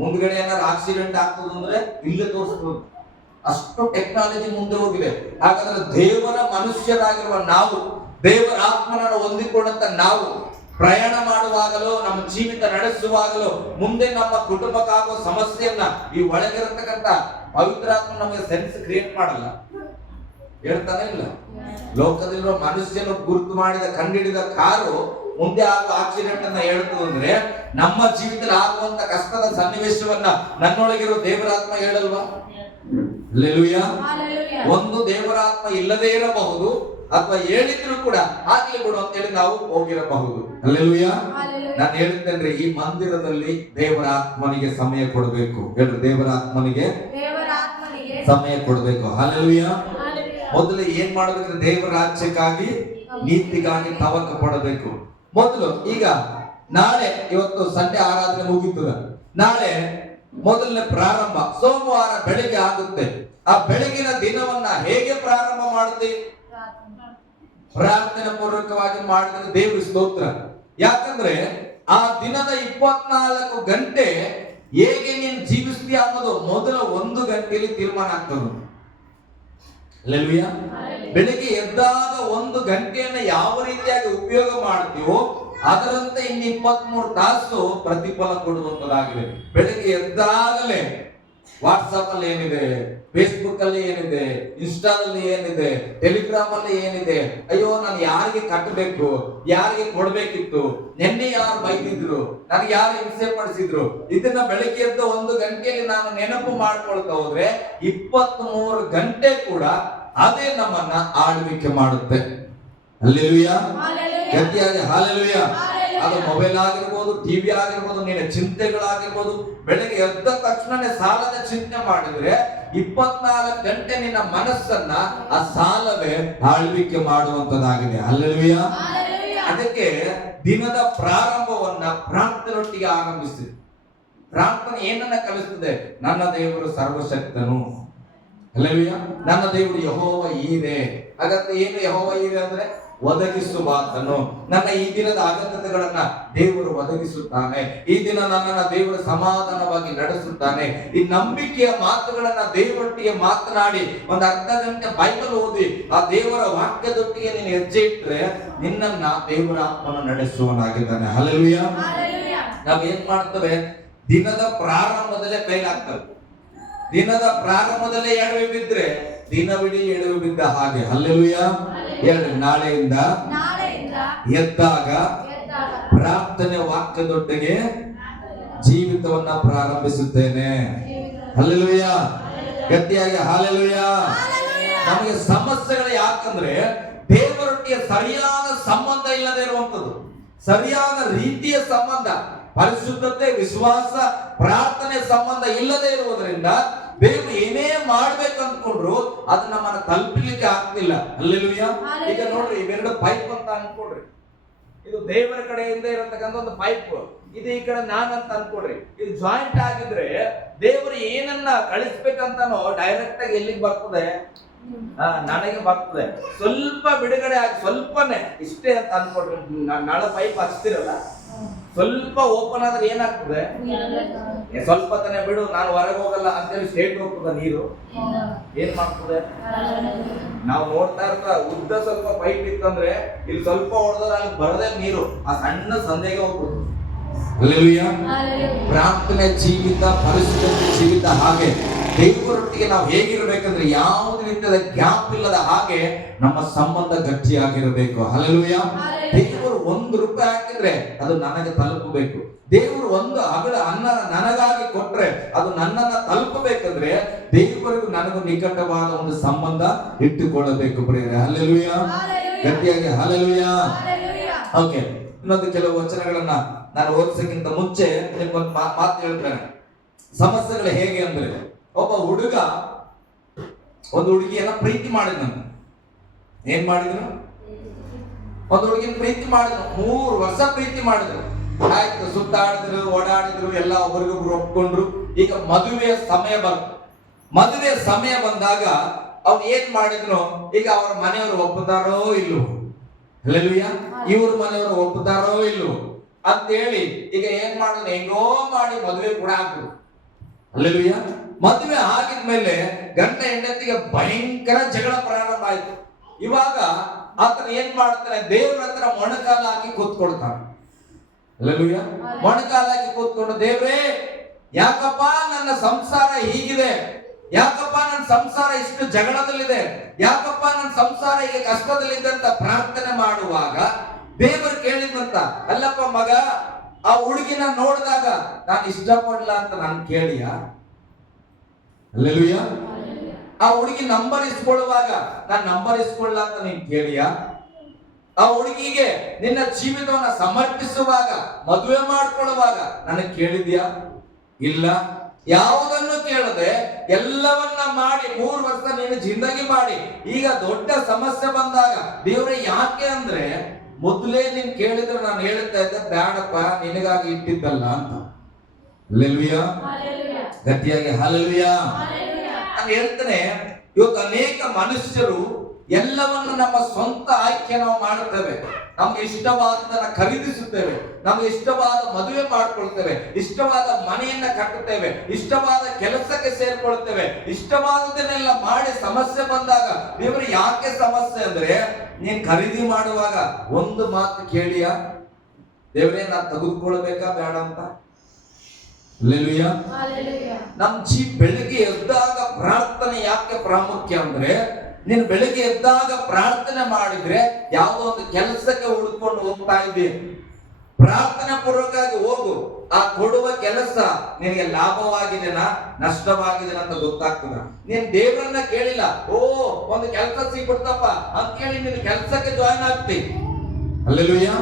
ಮುಂದ್ಗಡೆ ಏನಾದ್ರು ಆಕ್ಸಿಡೆಂಟ್ ಆಗ್ತದೆ ಅಂದ್ರೆ ಇಲ್ಲೇ ತೋರಿಸ್ಬೋದು, ಅಷ್ಟು ಟೆಕ್ನಾಲಜಿ ಮುಂದೆ ಹೋಗಿದೆ. ಹಾಗಾದ್ರೆ ದೇವರ ಮನುಷ್ಯರಾಗಿರುವ ನಾವು, ದೇವರ ಆತ್ಮನನ್ನು ಹೊಂದಿಕೊಂಡಂತ ನಾವು ಪ್ರಯಾಣ ಮಾಡುವಾಗಲೂ, ನಮ್ಮ ಜೀವಿತ ನಡೆಸುವಾಗಲೂ, ಮುಂದೆ ನಮ್ಮ ಕುಟುಂಬಕ್ಕಾಗುವ ಸಮಸ್ಯೆಯನ್ನ ಈ ಒಳಗಿರತಕ್ಕಂತ ಪವಿತ್ರಾತ್ಮ ನಮಗೆ ಸೆನ್ಸ್ ಕ್ರಿಯೇಟ್ ಮಾಡಲ್ಲ, ಹೇಳ್ತಾನೆ ಇಲ್ಲ. ಲೋಕದಲ್ಲಿರುವ ಮನುಷ್ಯನು ಗುರುತು ಮಾಡಿದ ಕಂಡಿಡಿದ ಕಾರು ಮುಂದೆ ಆಗುವ ಆಕ್ಸಿಡೆಂಟ್ ಅನ್ನ ಹೇಳ್ತದೆ ಅಂದ್ರೆ, ನಮ್ಮ ಜೀವಿತದಲ್ಲಿ ಆಗುವಂತ ಕಷ್ಟದ ಸನ್ನಿವೇಶವನ್ನ ನನ್ನೊಳಗಿರೋ ದೇವರಾತ್ಮ ಹೇಳಲ್ವಾ? ಹಲ್ಲೆಲೂಯಾ. ಒಂದು ದೇವರಾತ್ಮ ಇಲ್ಲದೇ ಇರಬಹುದು, ಅಥವಾ ಹೇಳಿದ್ರು ಕೂಡ ಆಗ್ಲಿ ಬಿಡು ಅಂತ ಹೇಳಿ ನಾವು ಹೋಗಿರಬಹುದು. ಹಲ್ಲೆಲೂಯಾ. ನಾನು ಹೇಳಿದ್ದೇನ್ರಿ, ಈ ಮಂದಿರದಲ್ಲಿ ದೇವರ ಆತ್ಮನಿಗೆ ಸಮಯ ಕೊಡಬೇಕು. ಹೇಳ್ರಿ, ದೇವರ ಆತ್ಮನಿಗೆ ಸಮಯ ಕೊಡಬೇಕು. ಹಲ್ಲೆಲೂಯಾ. ಮೊದಲು ಏನ್ ಮಾಡಬೇಕಂದ್ರೆ ದೇವರ ರಾಜ್ಯಕ್ಕಾಗಿ, ನೀತಿಗಾಗಿ ತವಕ ಪಡಬೇಕು ಮೊದಲು. ಈಗ ನಾಳೆ, ಇವತ್ತು ಸಂಡೆ ಆರಾಧನೆ ಮುಗಿತದ, ನಾಳೆ ಮೊದಲನೇ ಪ್ರಾರಂಭ ಸೋಮವಾರ ಬೆಳಿಗ್ಗೆ ಆಗುತ್ತೆ. ಆ ಬೆಳಗಿನ ದಿನವನ್ನ ಹೇಗೆ ಪ್ರಾರಂಭ ಮಾಡುತ್ತೆ? ಪ್ರಾರ್ಥನೆ ಪೂರ್ವಕವಾಗಿ ಮಾಡಿದ್ರೆ ದೇವ್ರ ಸ್ತೋತ್ರ. ಯಾಕಂದ್ರೆ ಆ ದಿನದ 24 ಗಂಟೆ ಹೇಗೆ ನೀನು ಜೀವಿಸ್ತೀಯ ಅನ್ನೋದು ಮೊದಲ 1 ಗಂಟೆಯಲ್ಲಿ ತೀರ್ಮಾನ ಆಗ್ತದೆ. ಹಲ್ಲೆಲೂಯಾ. ಬೆಳಿಗ್ಗೆ ಎದ್ದಾಗ 1 ಗಂಟೆಯನ್ನ ಯಾವ ರೀತಿಯಾಗಿ ಉಪಯೋಗ ಮಾಡ್ತೀವೋ ಅದರಂತೆ ಇನ್ನು 23 ತಾಸು ಪ್ರತಿಫಲ ಕೊಡುವಂತದಾಗಿದೆ. ಬೆಳಿಗ್ಗೆ ಎದ್ದಾಗಲೇ ವಾಟ್ಸ್ಆಪ್ ಅಲ್ಲಿ ಏನಿದೆ, ಫೇಸ್ಬುಕ್ ಅಲ್ಲಿ ಏನಿದೆ, ಇನ್ಸ್ಟಾದಲ್ಲಿ ಏನಿದೆ, ಟೆಲಿಗ್ರಾಮ್ ಅಲ್ಲಿ ಏನಿದೆ, ಅಯ್ಯೋ ನಾನು ಯಾರಿಗೆ ಕಟ್ಟಬೇಕು, ಯಾರಿಗೆ ಕೊಡ್ಬೇಕಿತ್ತು, ನಿನ್ನೆ ಯಾರು ಬೈದಿದ್ರು, ನನಗೆ ಯಾರು ಹಿಂಸೆ ಪಡಿಸಿದ್ರು, ಇದನ್ನ ಬೆಳಿಗ್ಗೆ ಎದ್ದು 1 ಗಂಟೆಯಲ್ಲಿ ನಾನು ನೆನಪು ಮಾಡ್ಕೊಳ್ತಾ ಹೋದ್ರೆ 23 ಗಂಟೆ ಕೂಡ ಅದೇ ನಮ್ಮನ್ನ ಆಳ್ವಿಕೆ ಮಾಡುತ್ತೆ. ಹಲ್ಲೆಲೂಯಾ. ಗಟ್ಟಿಯಾಗಿ ಹಲ್ಲೆಲೂಯಾ. ಅದು ಮೊಬೈಲ್ ಆಗಿರ್ಬೋದು, ಟಿವಿ ಆಗಿರ್ಬೋದು, ನಿನ್ನ ಚಿಂತೆಗಳಾಗಿರ್ಬೋದು, ಬೆಳಗ್ಗೆ ಎದ್ದ ತಕ್ಷಣನೇ ಸಾಲದ ಚಿಂತೆ ಮಾಡಿದ್ರೆ 24 ಗಂಟೆ ನಿನ್ನ ಮನಸ್ಸನ್ನ ಆ ಸಾಲವೇ ಆಳ್ವಿಕೆ ಮಾಡುವಂತದ್ದಾಗಿದೆ. ಹಲ್ಲೆಲೂಯಾ. ಅದಕ್ಕೆ ದಿನದ ಪ್ರಾರಂಭವನ್ನ ಪ್ರಾರ್ಥನೆಯೊಟ್ಟಿಗೆ ಆರಂಭಿಸಿ. ಪ್ರಾರ್ಥನೆ ಏನನ್ನ ಕಲಿಸ್ತದೆ? ನನ್ನ ದೇವರು ಸರ್ವಶಕ್ತನು. ಹಲ್ಲೆಲೂಯಾ. ನನ್ನ ದೇವರು ಯೆಹೋವ ಈರೆ. ಹಾಗಾದ್ರೆ ಏನು ಯೆಹೋವ ಈರೆ ಅಂದ್ರೆ? ಒದಗಿಸುವಾತನು. ನನ್ನ ಈ ದಿನದ ಅಗತ್ಯತೆಗಳನ್ನ ದೇವರು ಒದಗಿಸುತ್ತಾನೆ. ಈ ದಿನ ನನ್ನನ್ನ ದೇವರು ಸಮಾಧಾನವಾಗಿ ನಡೆಸುತ್ತಾನೆ. ಈ ನಂಬಿಕೆಯ ಮಾತುಗಳನ್ನ ದೇವರೊಟ್ಟಿಗೆ ಮಾತನಾಡಿ 1 ಅರ್ಧ ಗಂಟೆ ಬೈಬಲ್ ಓದಿ ಆ ದೇವರ ವಾಕ್ಯದೊಟ್ಟಿಗೆ ನೀನು ಹೆಜ್ಜೆ ಇಟ್ಟರೆ ನಿನ್ನನ್ನ ದೇವರ ಆತ್ಮನ ನಡೆಸುವನಾಗಿದ್ದಾನೆ. ಹಲ್ಲೆಲೂಯಾ. ನಾವೇನ್ ಮಾಡ್ತೇವೆ? ದಿನದ ಪ್ರಾರಂಭದಲ್ಲೇ ಕೈಲಾಗ್ತವೆ. ದಿನದ ಪ್ರಾರಂಭದಲ್ಲೇ ಎಡವಿ ಬಿದ್ರೆ ದಿನವಿಡೀ ಎಡವಿ ಬಿದ್ದ ಹಾಗೆ. ಹಲ್ಲೆಲೂಯಾ. ನಾಳೆಯಿಂದ ಎದ್ದಾಗ ಪ್ರಾರ್ಥನೆ ವಾಕ್ಯದೊಟ್ಟಿಗೆ ಜೀವಿತವನ್ನ ಪ್ರಾರಂಭಿಸುತ್ತೇನೆ. ಹಲ್ಲೆಲೂಯಾ. ಗಟ್ಟಿಯಾಗಿ ಹಲ್ಲೆಲೂಯಾ. ನಮಗೆ ಸಮಸ್ಯೆಗಳು ಯಾಕಂದ್ರೆ ದೇವರೊಟ್ಟಿಗೆ ಸರಿಯಾದ ಸಂಬಂಧ ಇಲ್ಲದೆ ಇರುವಂತದ್ದು, ಸರಿಯಾದ ರೀತಿಯ ಸಂಬಂಧ, ಪರಿಶುದ್ಧತೆ, ವಿಶ್ವಾಸ, ಪ್ರಾರ್ಥನೆ ಸಂಬಂಧ ಇಲ್ಲದೆ ಇರುವುದರಿಂದ ದೇವರು ಏನೇ ಮಾಡ್ಬೇಕು ಅಂದ್ಕೊಂಡ್ರು ಅದು ನಮ್ಮನ್ನ ತಲುಪಲಿಕ್ಕೆ ಆಗ್ತಿಲ್ಲ. ಹಲ್ಲೆಲೂಯಾ. ಈಗ ನೋಡ್ರಿ, ಇವೆರಡು ಪೈಪ್ ಅಂತ ಅನ್ಕೊಡ್ರಿ. ಇದು ದೇವರ ಕಡೆಯಿಂದ ಇರತಕ್ಕಂಥ ಒಂದು ಪೈಪ್, ಇದು ಈ ಕಡೆ ನಾನಂತ ಅನ್ಕೊಡ್ರಿ. ಇದು ಜಾಯಿಂಟ್ ಆಗಿದ್ರೆ ದೇವರು ಏನನ್ನ ಕಳಿಸ್ಬೇಕಂತಾನೋ ಡೈರೆಕ್ಟ್ ಆಗಿ ಎಲ್ಲಿಗೆ ಬರ್ತದೆ? ನನಗೆ ಬರ್ತದೆ. ಸ್ವಲ್ಪ ಬಿಡುಗಡೆ ಆಗಿ ಸ್ವಲ್ಪನೇ ಇಷ್ಟೇ ಅಂತ ಅನ್ಕೊಡ್ರಿ. ನಳ ಪೈಪ್ ಹಚ್ತಿರಲ್ಲ, ಸ್ವಲ್ಪ ಓಪನ್ ಆದ್ರೆ ಏನಾಗ್ತದೆ? ಸ್ವಲ್ಪ ತಾನೇ ಬಿಡು, ನಾನು ಹೊರಗೆ ಹೋಗಲ್ಲ ಅಂತೇಳಿ ಸ್ಟೇಟ್ ಹೋಗ್ತದ ನೀರು. ಏನ್ ಮಾಡ್ತದೆ? ನಾವು ನೋಡ್ತಾ ಇರ್ತಾ ಉದ್ದ ಸ್ವಲ್ಪ ಪೈಪ್ ಇತ್ತಂದ್ರೆ ಇಲ್ಲಿ ಸ್ವಲ್ಪ ಹೊಡೆದ್ರೆ ಅಲ್ಲಿ ಬರದೇ ನೀರು ಆ ಸಣ್ಣ ಸಂದೇಗೆ ಹೋಗ್ತದೆ. ಹಲ್ಲೆಲೂಯಾ. ಪ್ರಾರ್ಥನೆ ಜೀವಿತ, ಪರಿಶುದ್ಧತೆ ಜೀವಿತ ಹಾಗೆ ದೇವರೊಟ್ಟಿಗೆ ನಾವು ಹೇಗಿರಬೇಕಂದ್ರೆ ಯಾವುದೇ ರೀತಿಯ ಗ್ಯಾಪ್ ಇಲ್ಲದ ಹಾಗೆ ನಮ್ಮ ಸಂಬಂಧ ಗಟ್ಟಿಯಾಗಿರಬೇಕು. ಹಲ್ಲೆಲೂಯಾ. ದೇವರು 1 ರೂಪಾಯಿ ಹಾಕಿದ್ರೆ ಬೇಕಾದ್ರೆ ಅದು ನನಗೆ ತಲುಪಬೇಕು. ದೇವರು ಒಂದು ಅಗಳ ಅನ್ನ ನನಗಾಗಿ ಕೊಟ್ರೆ ಅದು ನನ್ನನ್ನ ತಲುಪಬೇಕಂದ್ರೆ ದೇವರಿಗೂ ನನಗೂ ನಿಕಟವಾದ ಒಂದು ಸಂಬಂಧ ಇಟ್ಟುಕೊಳ್ಳಬೇಕು ಪ್ರಿಯರೇ. ಹಲ್ಲೆಲೂಯಾ, ಗಟ್ಟಿಯಾಗಿ ಹಲ್ಲೆಲೂಯಾ. ಓಕೆ, ಇನ್ನೊಂದು ಕೆಲವು ವಚನಗಳನ್ನ ನಾನು ಓದಿಸಕ್ಕಿಂತ ಮುಂಚೆ ನಿಮ್ಗೊಂದು ಮಾತು ಹೇಳ್ತೇನೆ. ಸಮಸ್ಯೆಗಳು ಹೇಗೆ ಅಂದ್ರೆ, ಒಬ್ಬ ಹುಡುಗ ಒಂದು ಹುಡುಗಿಯನ್ನ ಪ್ರೀತಿ ಮಾಡಿದ್ನಂತೆ. ಏನ್ ಮಾಡಿದ್ರು? ಒಂದು ಹುಡುಗಿನ ಪ್ರೀತಿ ಮಾಡಿದ್ರು. 3 ವರ್ಷ ಪ್ರೀತಿ ಮಾಡಿದ್ರು. ಆಯ್ತು, ಸುತ್ತಾಡಿದ್ರು, ಓಡಾಡಿದ್ರು, ಎಲ್ಲ ಒಬ್ರಿಗೊಬ್ರು ಒಪ್ಕೊಂಡ್ರು. ಈಗ ಮದುವೆಯ ಸಮಯ ಬಂತು. ಮದುವೆಯ ಸಮಯ ಬಂದಾಗ ಅವ್ನು ಏನ್ ಮಾಡಿದ್ರು? ಈಗ ಅವರ ಮನೆಯವರು ಒಪ್ಪುತ್ತಾರೋ ಇಲ್ವೋ, ಹಲ್ಲೆಲೂಯಾ, ಇವ್ರ ಮನೆಯವರು ಒಪ್ಪುತ್ತಾರೋ ಇಲ್ವೋ ಅಂತೇಳಿ ಈಗ ಏನ್ ಮಾಡಿದ್ರು? ಹೆಂಗೋ ಮಾಡಿ ಮದುವೆ ಕೂಡ ಆಗ್ತದೆ. ಹಲ್ಲೆಲೂಯಾ. ಮದುವೆ ಆಗಿದ್ಮೇಲೆ ಗಂಡ ಹೆಂಡತಿಗೆ ಭಯಂಕರ ಜಗಳ ಪ್ರಾರಂಭ ಆಯ್ತು. ಇವಾಗ ಆತನ ಏನ್ ಮಾಡ್ತಾನೆ? ದೇವ್ರ ಹತ್ರ ಮೊಣಕಾಲ ಹಾಕಿ ಕೂತ್ಕೊಳ್ತಾನೆ. ಹಲ್ಲೆಲೂಯಾ. ಮೊಣಕಾಲ ಹಾಕಿ ಕೂತ್ಕೊಂಡು, ದೇವ್ರೇ ಯಾಕಪ್ಪ ನನ್ನ ಸಂಸಾರ ಹೀಗಿದೆ? ಯಾಕಪ್ಪ ನನ್ನ ಸಂಸಾರ ಇಷ್ಟು ಜಗಳದಲ್ಲಿದೆ? ಯಾಕಪ್ಪ ನನ್ನ ಸಂಸಾರ ಈಗ ಕಷ್ಟದಲ್ಲಿದೆ ಅಂತ ಪ್ರಾರ್ಥನೆ ಮಾಡುವಾಗ ದೇವರು ಕೇಳಿದ್ನಂತ, ಅಲ್ಲಪ್ಪ ಮಗ, ಆ ಹುಡುಗಿನ ನೋಡಿದಾಗ ನಾನು ಇಷ್ಟಪಡ್ಲ ಅಂತ ನಾನು ಕೇಳಿಯ? ಹಲ್ಲೆಲೂಯಾ. ಆ ಹುಡುಗಿ ನಂಬರ್ ಇಸ್ಕೊಳ್ಳುವಾಗ ನಾನು ನಂಬರ್ ಇಸ್ಕೊಳ್ಳ ಅಂತ ನೀನ್ ಕೇಳಿಯ? ಆ ಹುಡುಗಿಗೆ ನಿನ್ನ ಜೀವಿತವನ್ನ ಸಮರ್ಪಿಸುವಾಗ, ಮದುವೆ ಮಾಡ್ಕೊಳ್ಳುವಾಗ ನನಗೆ ಕೇಳಿದ್ಯಾ? ಇಲ್ಲ. ಯಾವುದನ್ನು ಕೇಳದೆ ಎಲ್ಲವನ್ನ ಮಾಡಿ 3 ವರ್ಷ ನೀನು ಜಿಂದಗಿ ಮಾಡಿ ಈಗ ದೊಡ್ಡ ಸಮಸ್ಯೆ ಬಂದಾಗ ದೇವ್ರೆ ಯಾಕೆ ಅಂದ್ರೆ, ಮೊದಲೇ ನೀನ್ ಕೇಳಿದ್ರೆ ನಾನು ಹೇಳ್ತಾ ಇದ್ದೆ, ಬ್ಯಾಡಪ್ಪ ನಿನಗಾಗಿ ಇಟ್ಟಿದ್ದಲ್ಲ ಅಂತ. ಹಲ್ಲೆಲೂಯಾ, ಗಟ್ಟಿಯಾಗಿ ಹಲ್ಲೆಲೂಯಾ. ನಾನು ಹೇಳ್ತೇನೆ, ಇವತ್ತು ಅನೇಕ ಮನುಷ್ಯರು ಎಲ್ಲವನ್ನು ನಮ್ಮ ಸ್ವಂತ ಆಯ್ಕೆ ನಾವು ಮಾಡುತ್ತೇವೆ. ನಮ್ಗೆ ಇಷ್ಟವಾದದನ್ನ ಖರೀದಿಸುತ್ತೇವೆ, ನಮ್ಗೆ ಇಷ್ಟವಾದ ಮದುವೆ ಮಾಡ್ಕೊಳ್ತೇವೆ, ಇಷ್ಟವಾದ ಮನೆಯನ್ನ ಕಟ್ಟುತ್ತೇವೆ, ಇಷ್ಟವಾದ ಕೆಲಸಕ್ಕೆ ಸೇರ್ಕೊಳ್ತೇವೆ, ಇಷ್ಟವಾದದನ್ನೆಲ್ಲ ಮಾಡಿ ಸಮಸ್ಯೆ ಬಂದಾಗ ದೇವರು ಯಾಕೆ ಸಮಸ್ಯೆ ಅಂದ್ರೆ, ನೀನ್ ಖರೀದಿ ಮಾಡುವಾಗ ಒಂದು ಮಾತು ಕೇಳಿಯ? ದೇವರೇ ನಾನು ತೆಗೆದುಕೊಳ್ಬೇಕಾ ಬೇಡ ಅಂತ? ಹಲ್ಲೆಲೂಯಾ. ನಮ್ ಬೆಳಿಗ್ಗೆ ಎದ್ದಾಗ ಪ್ರಾರ್ಥನೆ ಯಾಕೆ ಪ್ರಾಮುಖ್ಯ ಅಂದ್ರೆ, ನೀನು ಬೆಳಿಗ್ಗೆ ಎದ್ದಾಗ ಪ್ರಾರ್ಥನೆ ಮಾಡಿದ್ರೆ ಯಾವುದೋ ಒಂದು ಕೆಲಸಕ್ಕೆ ಹುಡುಕೊಂಡು ಹೋಗ್ತಾ ಇದ್ದೀವಿ, ಪ್ರಾರ್ಥನೆ ಪೂರ್ವಕವಾಗಿ ಹೋಗು. ಆ ಕೊಡುವ ಕೆಲಸ ನಿನಗೆ ಲಾಭವಾಗಿದೆನಾ ನಷ್ಟವಾಗಿದೆನಾ ಅಂತ ಗೊತ್ತಾಗ್ತದ. ನೀನ್ ದೇವರನ್ನ ಕೇಳಿಲ್ಲ, ಓ ಒಂದು ಕೆಲಸ ಸಿಗ್ಬಿಡ್ತಪ್ಪ ಅಂತ ಕೇಳಿ ನೀನು ಕೆಲಸಕ್ಕೆ ಜಾಯಿನ್ ಆಗ್ತಿ. ಹಲ್ಲೆಲೂಯಾ.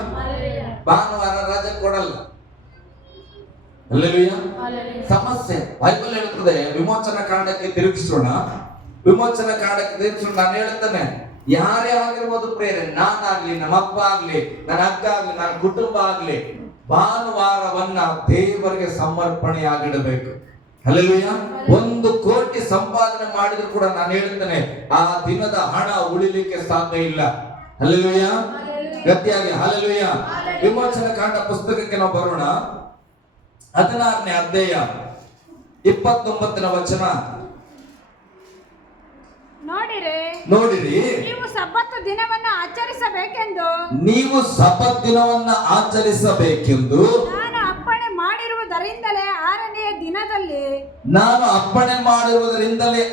ಭಾನುವಾರ ರಜೆ ಕೊಡಲ್ಲ. ಹಲ್ಲೆಲೂಯಾ. ಸಮಸ್ಯೆ ಬೈಬಲ್ ಹೇಳ್ತದೆ, ವಿಮೋಚನಾ ಕಾಂಡಕ್ಕೆ ತಿರುಗಿಸೋಣ. ವಿಮೋಚನಾ ಕಾಂಡಕ್ಕೆ ತಿರುಗಿಸೋಣ. ನಾನು ಹೇಳ್ತೇನೆ, ಯಾರೇ ಆಗಿರ್ಬೋದು ಪ್ರೇರೆ, ನಾನಾಗ್ಲಿ, ನಮ್ಮ ಅಪ್ಪ ಆಗ್ಲಿ, ನನ್ನ ಅಕ್ಕ ಆಗ್ಲಿ, ನನ್ನ ಕುಟುಂಬ ಆಗ್ಲಿ, ಭಾನುವಾರವನ್ನ ದೇವರಿಗೆ ಸಮರ್ಪಣೆಯಾಗಿಡಬೇಕು. ಹಲ್ಲೆಲೂಯಾ. 1 ಕೋಟಿ ಸಂಪಾದನೆ ಮಾಡಿದ್ರು ಕೂಡ ನಾನು ಹೇಳ್ತೇನೆ, ಆ ದಿನದ ಹಣ ಉಳಿಲಿಕ್ಕೆ ಸಾಧ್ಯ ಇಲ್ಲ. ಹಲ್ಲೆಲೂಯಾ, ಗಟ್ಟಿಯಾಗಿ ಹಲ್ಲೆಲೂಯಾ. ವಿಮೋಚನಾ ಕಾಂಡ ಪುಸ್ತಕಕ್ಕೆ ನಾವು ಬರೋಣ. 16ನೇ ಅಧ್ಯಾಯ 29ನೇ ವಚನ. ನೋಡಿರಿ, ನೀವು ಸಬ್ಬತ್ ದಿನವನ್ನು ಆಚರಿಸಬೇಕೆಂದು ನಾನು ಅಪ್ಪಣೆ ಮಾಡಿರುವುದರಿಂದಲೇ